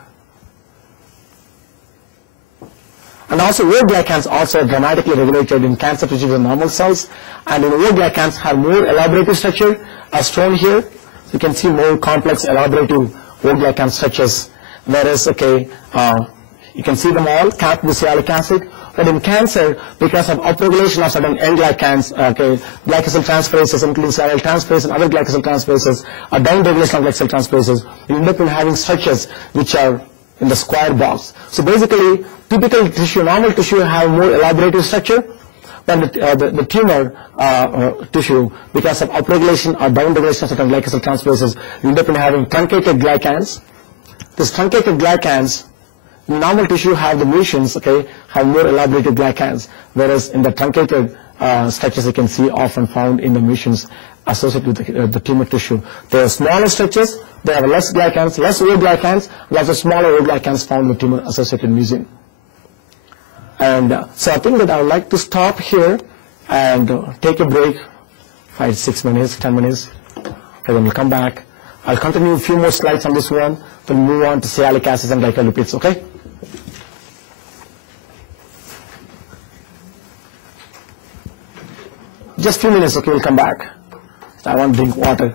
And also, O-glycans also are dramatically regulated in cancer tissues and normal cells, and O-glycans have more elaborative structure, as shown here. You can see more complex, elaborative O-glycan structures. Whereas, you can see them all, capped with sialic acid. But in cancer, because of upregulation of certain N-glycans, glycosyl transferases, including sialyl transferase and other glycosyl transferases, or downregulation of glycosyl transferases, you end up in having structures which are in the square box. So basically, typical tissue, normal tissue have more elaborative structure than the tumor tissue, because of upregulation or downregulation of certain glycosyl transferases, you end up in having truncated glycans. These truncated glycans, in normal tissue have the mutations, have more elaborated glycans, whereas in the truncated structures you can see often found in the mutations associated with the tumor tissue. They are smaller structures, they have less glycans, less O-glycans, and also smaller O-glycans found in the tumor associated mucin. And so I think that I would like to stop here and take a break, 5, 6 minutes, 10 minutes, and then we'll come back. I'll continue a few more slides on this one, then move on to sialic acids and glycolipids, okay? Just a few minutes, okay, we'll come back. I want to drink water.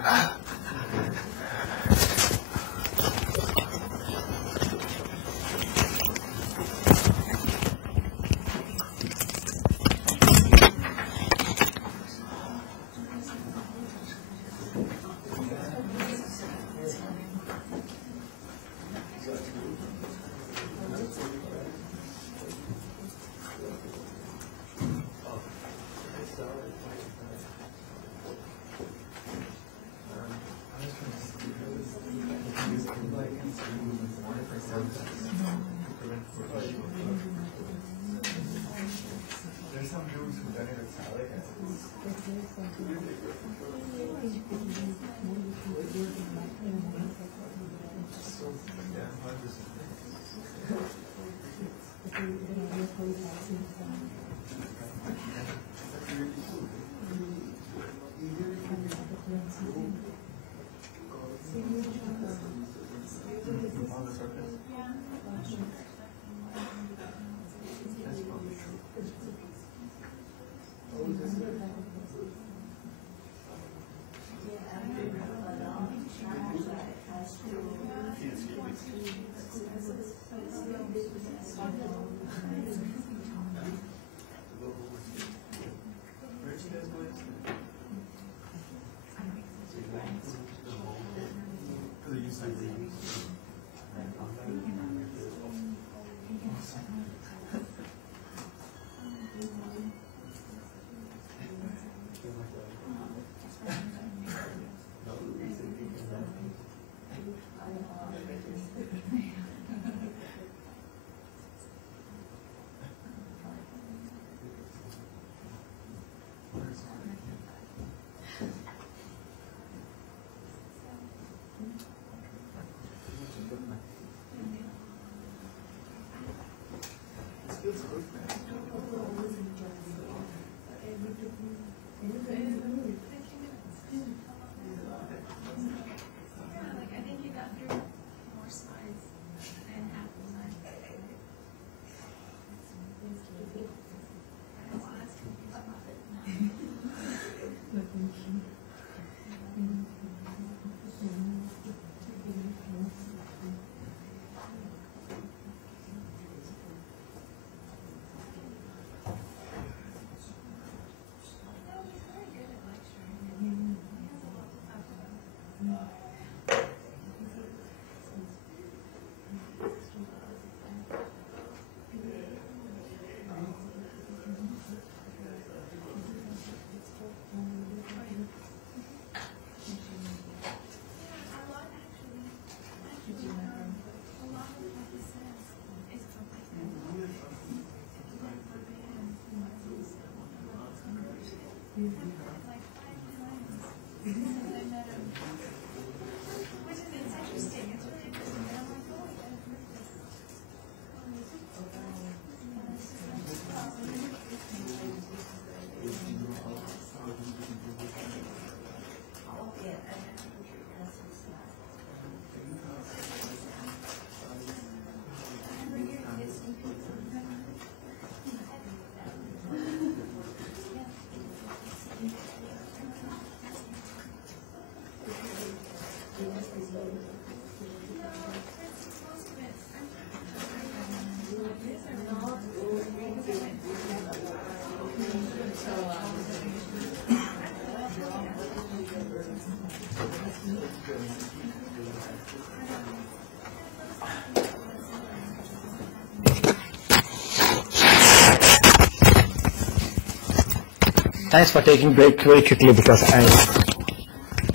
Thanks for taking a break very quickly because I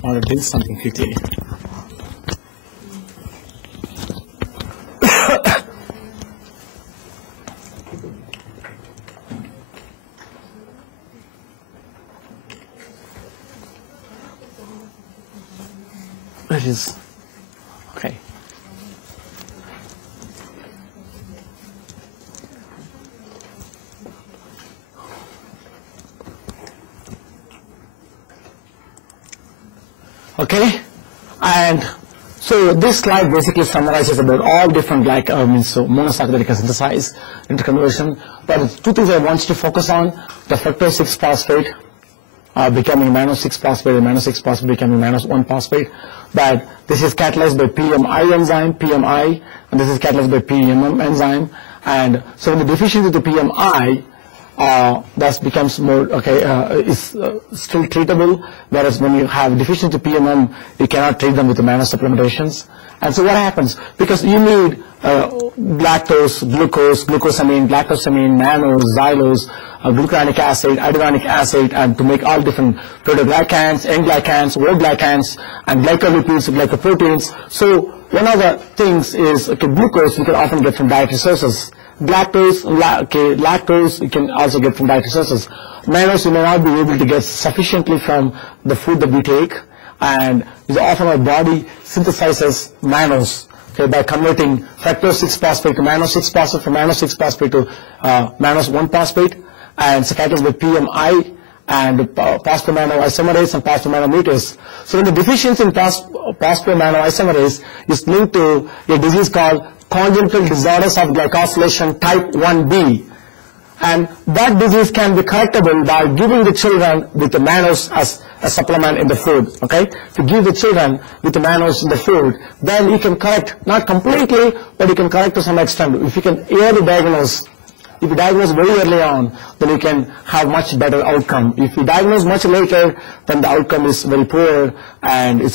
want to do something quickly. It is okay. Okay, and so this slide basically summarizes about all different monosaccharide synthesize, interconversion. But two things I want you to focus on: the fructose 6-phosphate becoming mannose 6-phosphate, and mannose 6-phosphate becoming mannose 1-phosphate. But this is catalyzed by PMI enzyme, PMI, and this is catalyzed by PMM enzyme. And so when the deficiency of the PMI that becomes more is still treatable, whereas when you have deficiency PMM, you cannot treat them with the mannose supplementations. And so what happens? Because you need lactose, glucose, glucosamine, galactosamine, mannose, xylose, glucuronic acid, iduronic acid, and to make all different proteoglycans, N-glycans, O-glycans, and glycolipids, glycoproteins. So one of the things is glucose you can often get from dietary sources. Lactose you can also get from dietary sources. Mannose you may not be able to get sufficiently from the food that we take, and often our body synthesizes mannose by converting fructose 6-phosphate to mannose 6-phosphate, from mannose 6-phosphate to mannose 1-phosphate, and it's catalyzed with PMI and phosphomanoisomerase and phosphomanometase. So when the deficiency in phosphomanoisomerase is linked to a disease called congenital disorders of glycosylation type 1B. And that disease can be correctable by giving the children with the mannose as a supplement in the food, okay? To give the children with the mannose in the food, then you can correct, not completely, but you can correct to some extent. If you can early diagnose, if you diagnose very early on, then you can have much better outcome. If you diagnose much later, then the outcome is very poor, and it's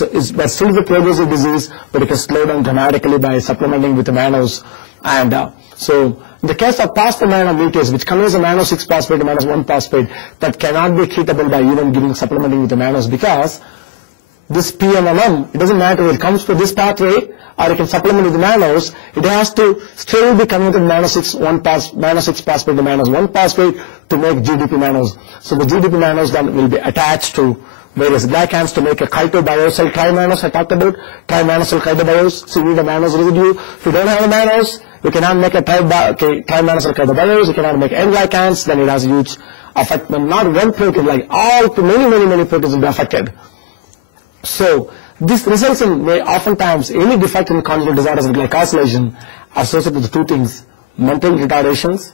still the progressive disease, but it can slow down dramatically by supplementing with the mannose. And so in the case of phosphomanometase, which converts a mannose 6-phosphate to mannose 1-phosphate, that cannot be treatable by even giving supplementing with the mannose, because this PMMM, it doesn't matter if it comes to this pathway or you can supplement with the mannose, it has to still be converted mannose 6-phosphate to mannose 1-phosphate to make GDP mannose. So the GDP mannose then will be attached to various glycans to make a chitobiose trimannose I talked about, trimannose chitobiose. So you need a mannose residue. If you don't have a mannose, you cannot make a trimannose chitobiose, you cannot make N-glycans, then it has a huge effect. But not one protein, like all to many proteins will be affected. So this results in oftentimes any defect in congenital disorders of glycosylation associated with two things: mental retardations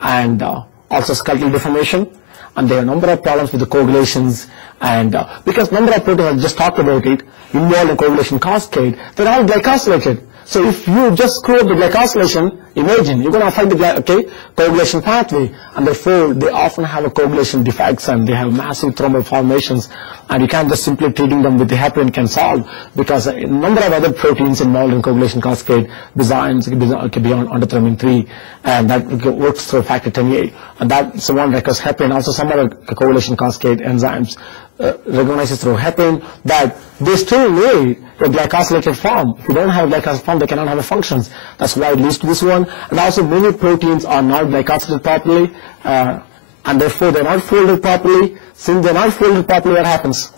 and also skeletal deformation. And there are a number of problems with the coagulations, and because number of proteins, I just talked about it, involved in coagulation cascade, they're all glycosylated. So if you just screw up the glycosylation, imagine you're going to affect the coagulation pathway, and therefore they often have a coagulation defects and they have massive thrombal formations, and you can't just simply treating them with the heparin can solve, because a number of other proteins involved in coagulation cascade beyond endothelium 3, and that works through factor 10A, and that's the one that causes heparin. Also some other coagulation cascade enzymes recognizes through heparin, that they still need a glycosylated form. If you don't have a glycosylated form, they cannot have a functions. That's why it leads to this one. And also many proteins are not glycosylated properly, and therefore they're not folded properly. Since they're not folded properly, what happens?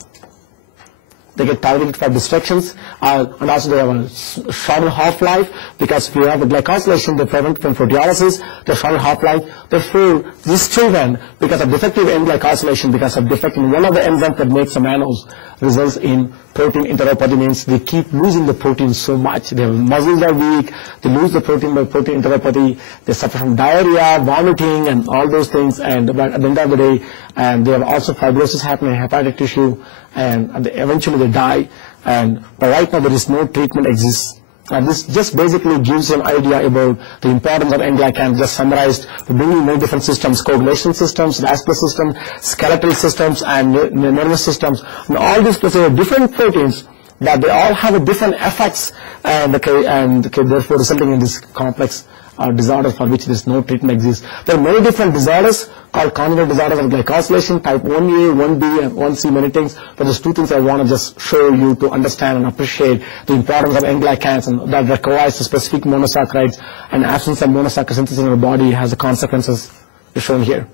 they get targeted for destructions, and also they have a shorter half-life, because if you have a glycosylation, they prevent from proteolysis, the shorter half-life. Therefore, these children, because of defective N-glycosylation, because of defect in one of the enzymes that makes amino's, results in protein enteropathy, means they keep losing the protein so much. Their muscles are weak, they lose the protein by protein enteropathy, they suffer from diarrhea, vomiting, and all those things, and at the end of the day, and they have also fibrosis happening in hepatic tissue, and eventually they die. But right now there is no treatment exists. And this just basically gives you an idea about the importance of N-glycan, just summarized, bringing many different systems, coagulation systems, vascular systems, skeletal systems, and nervous systems. And all these different proteins that they all have a different effects, and therefore resulting in this complex disorders for which there is no treatment exists. There are many different disorders called congenital disorders of glycosylation, type 1A, 1B, and 1C, many things. But there's two things I want to just show you to understand and appreciate the importance of N-glycans, and that requires the specific monosaccharides, and absence of monosaccharide synthesis in the body has the consequences shown here.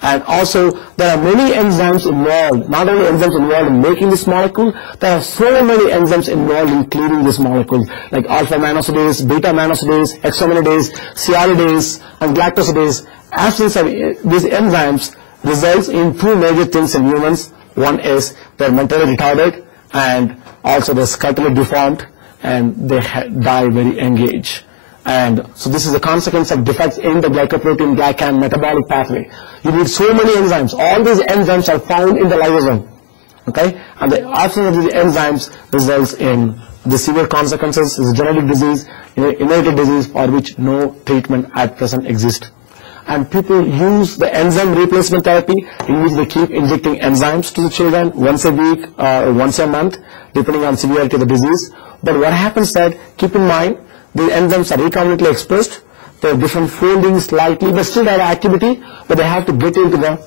And also, there are many enzymes involved, not only enzymes involved in making this molecule, there are so many enzymes involved in clearing this molecule, like alpha-mannose, beta-mannose, hexaminidase, sialidase, and galactosidase. Absence of these enzymes results in two major things in humans. One is they're mentally retarded, and also they're skeletally deformed, and they die very young age. And so this is a consequence of defects in the glycoprotein glycan metabolic pathway. You need so many enzymes. All these enzymes are found in the lysosome. Okay? And the absence of these enzymes results in the severe consequences. It's a genetic disease, inherited disease for which no treatment at present exists. And people use the enzyme replacement therapy, in which they keep injecting enzymes to the children once a week or once a month, depending on severity of the disease. But what happens that, keep in mind, the enzymes are recombinantly expressed. They have different foldings slightly, but still have activity, but they have to get into the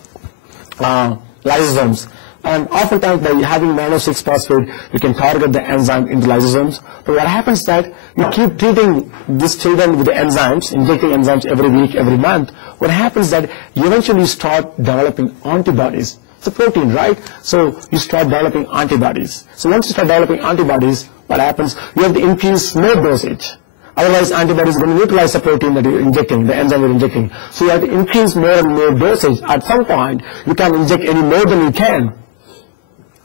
lysosomes. And oftentimes by having mannose-6-phosphate, you can target the enzyme in the lysosomes. But what happens is that you keep treating these children with the enzymes, injecting enzymes every week, every month. What happens is that you eventually start developing antibodies. It's a protein, right? So you start developing antibodies. So once you start developing antibodies, what happens? You have to increase more dosage. Otherwise, antibodies are going to neutralize the protein that you're injecting, the enzyme you're injecting. So you have to increase more and more dosage. At some point, you can't inject any more than you can.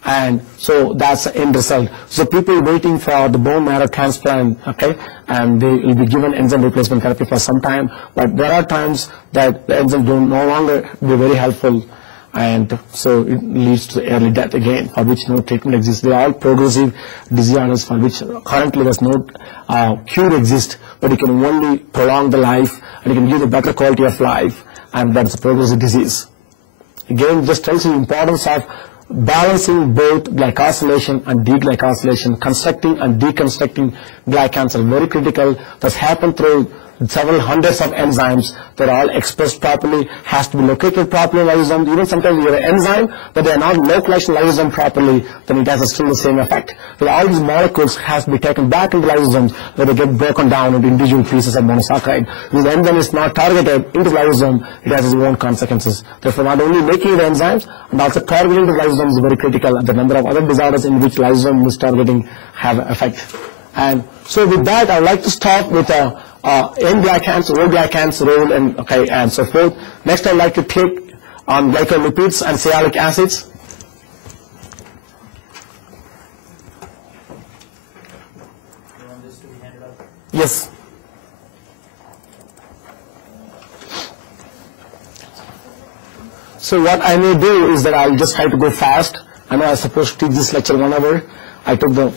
And so that's the end result. So people waiting for the bone marrow transplant, okay, and they will be given enzyme replacement therapy for some time. But there are times that the enzymes don't no longer be very helpful. And so it leads to early death again, for which no treatment exists. They are all progressive disorders for which currently there's no cure exists, but it can only prolong the life, and it can give a better quality of life, and that's a progressive disease. Again, just tells you the importance of balancing both glycosylation and deglycosylation. Constructing and deconstructing glycans are very critical. That's happened through several hundreds of enzymes. They're all expressed properly, has to be located properly in lysosome. Even sometimes you have an enzyme, but they are not localized in lysosome properly, then it has still the same effect. So all these molecules has to be taken back into lysosomes, where they get broken down into individual pieces of monosaccharide. If the enzyme is not targeted into the lysosome, it has its own consequences. Therefore, not only making the enzymes, and also targeting the lysosome is very critical, and the number of other disorders in which lysosome mistargeting have an effect. And so with that, I would like to start with N-glycans, O-glycans role, and so forth. Next, I would like to take on glycolipids and sialic acids. You want this to be handed out? Yes. So what I may do is that I'll just try to go fast. I know I was supposed to teach this lecture 1 hour. I took the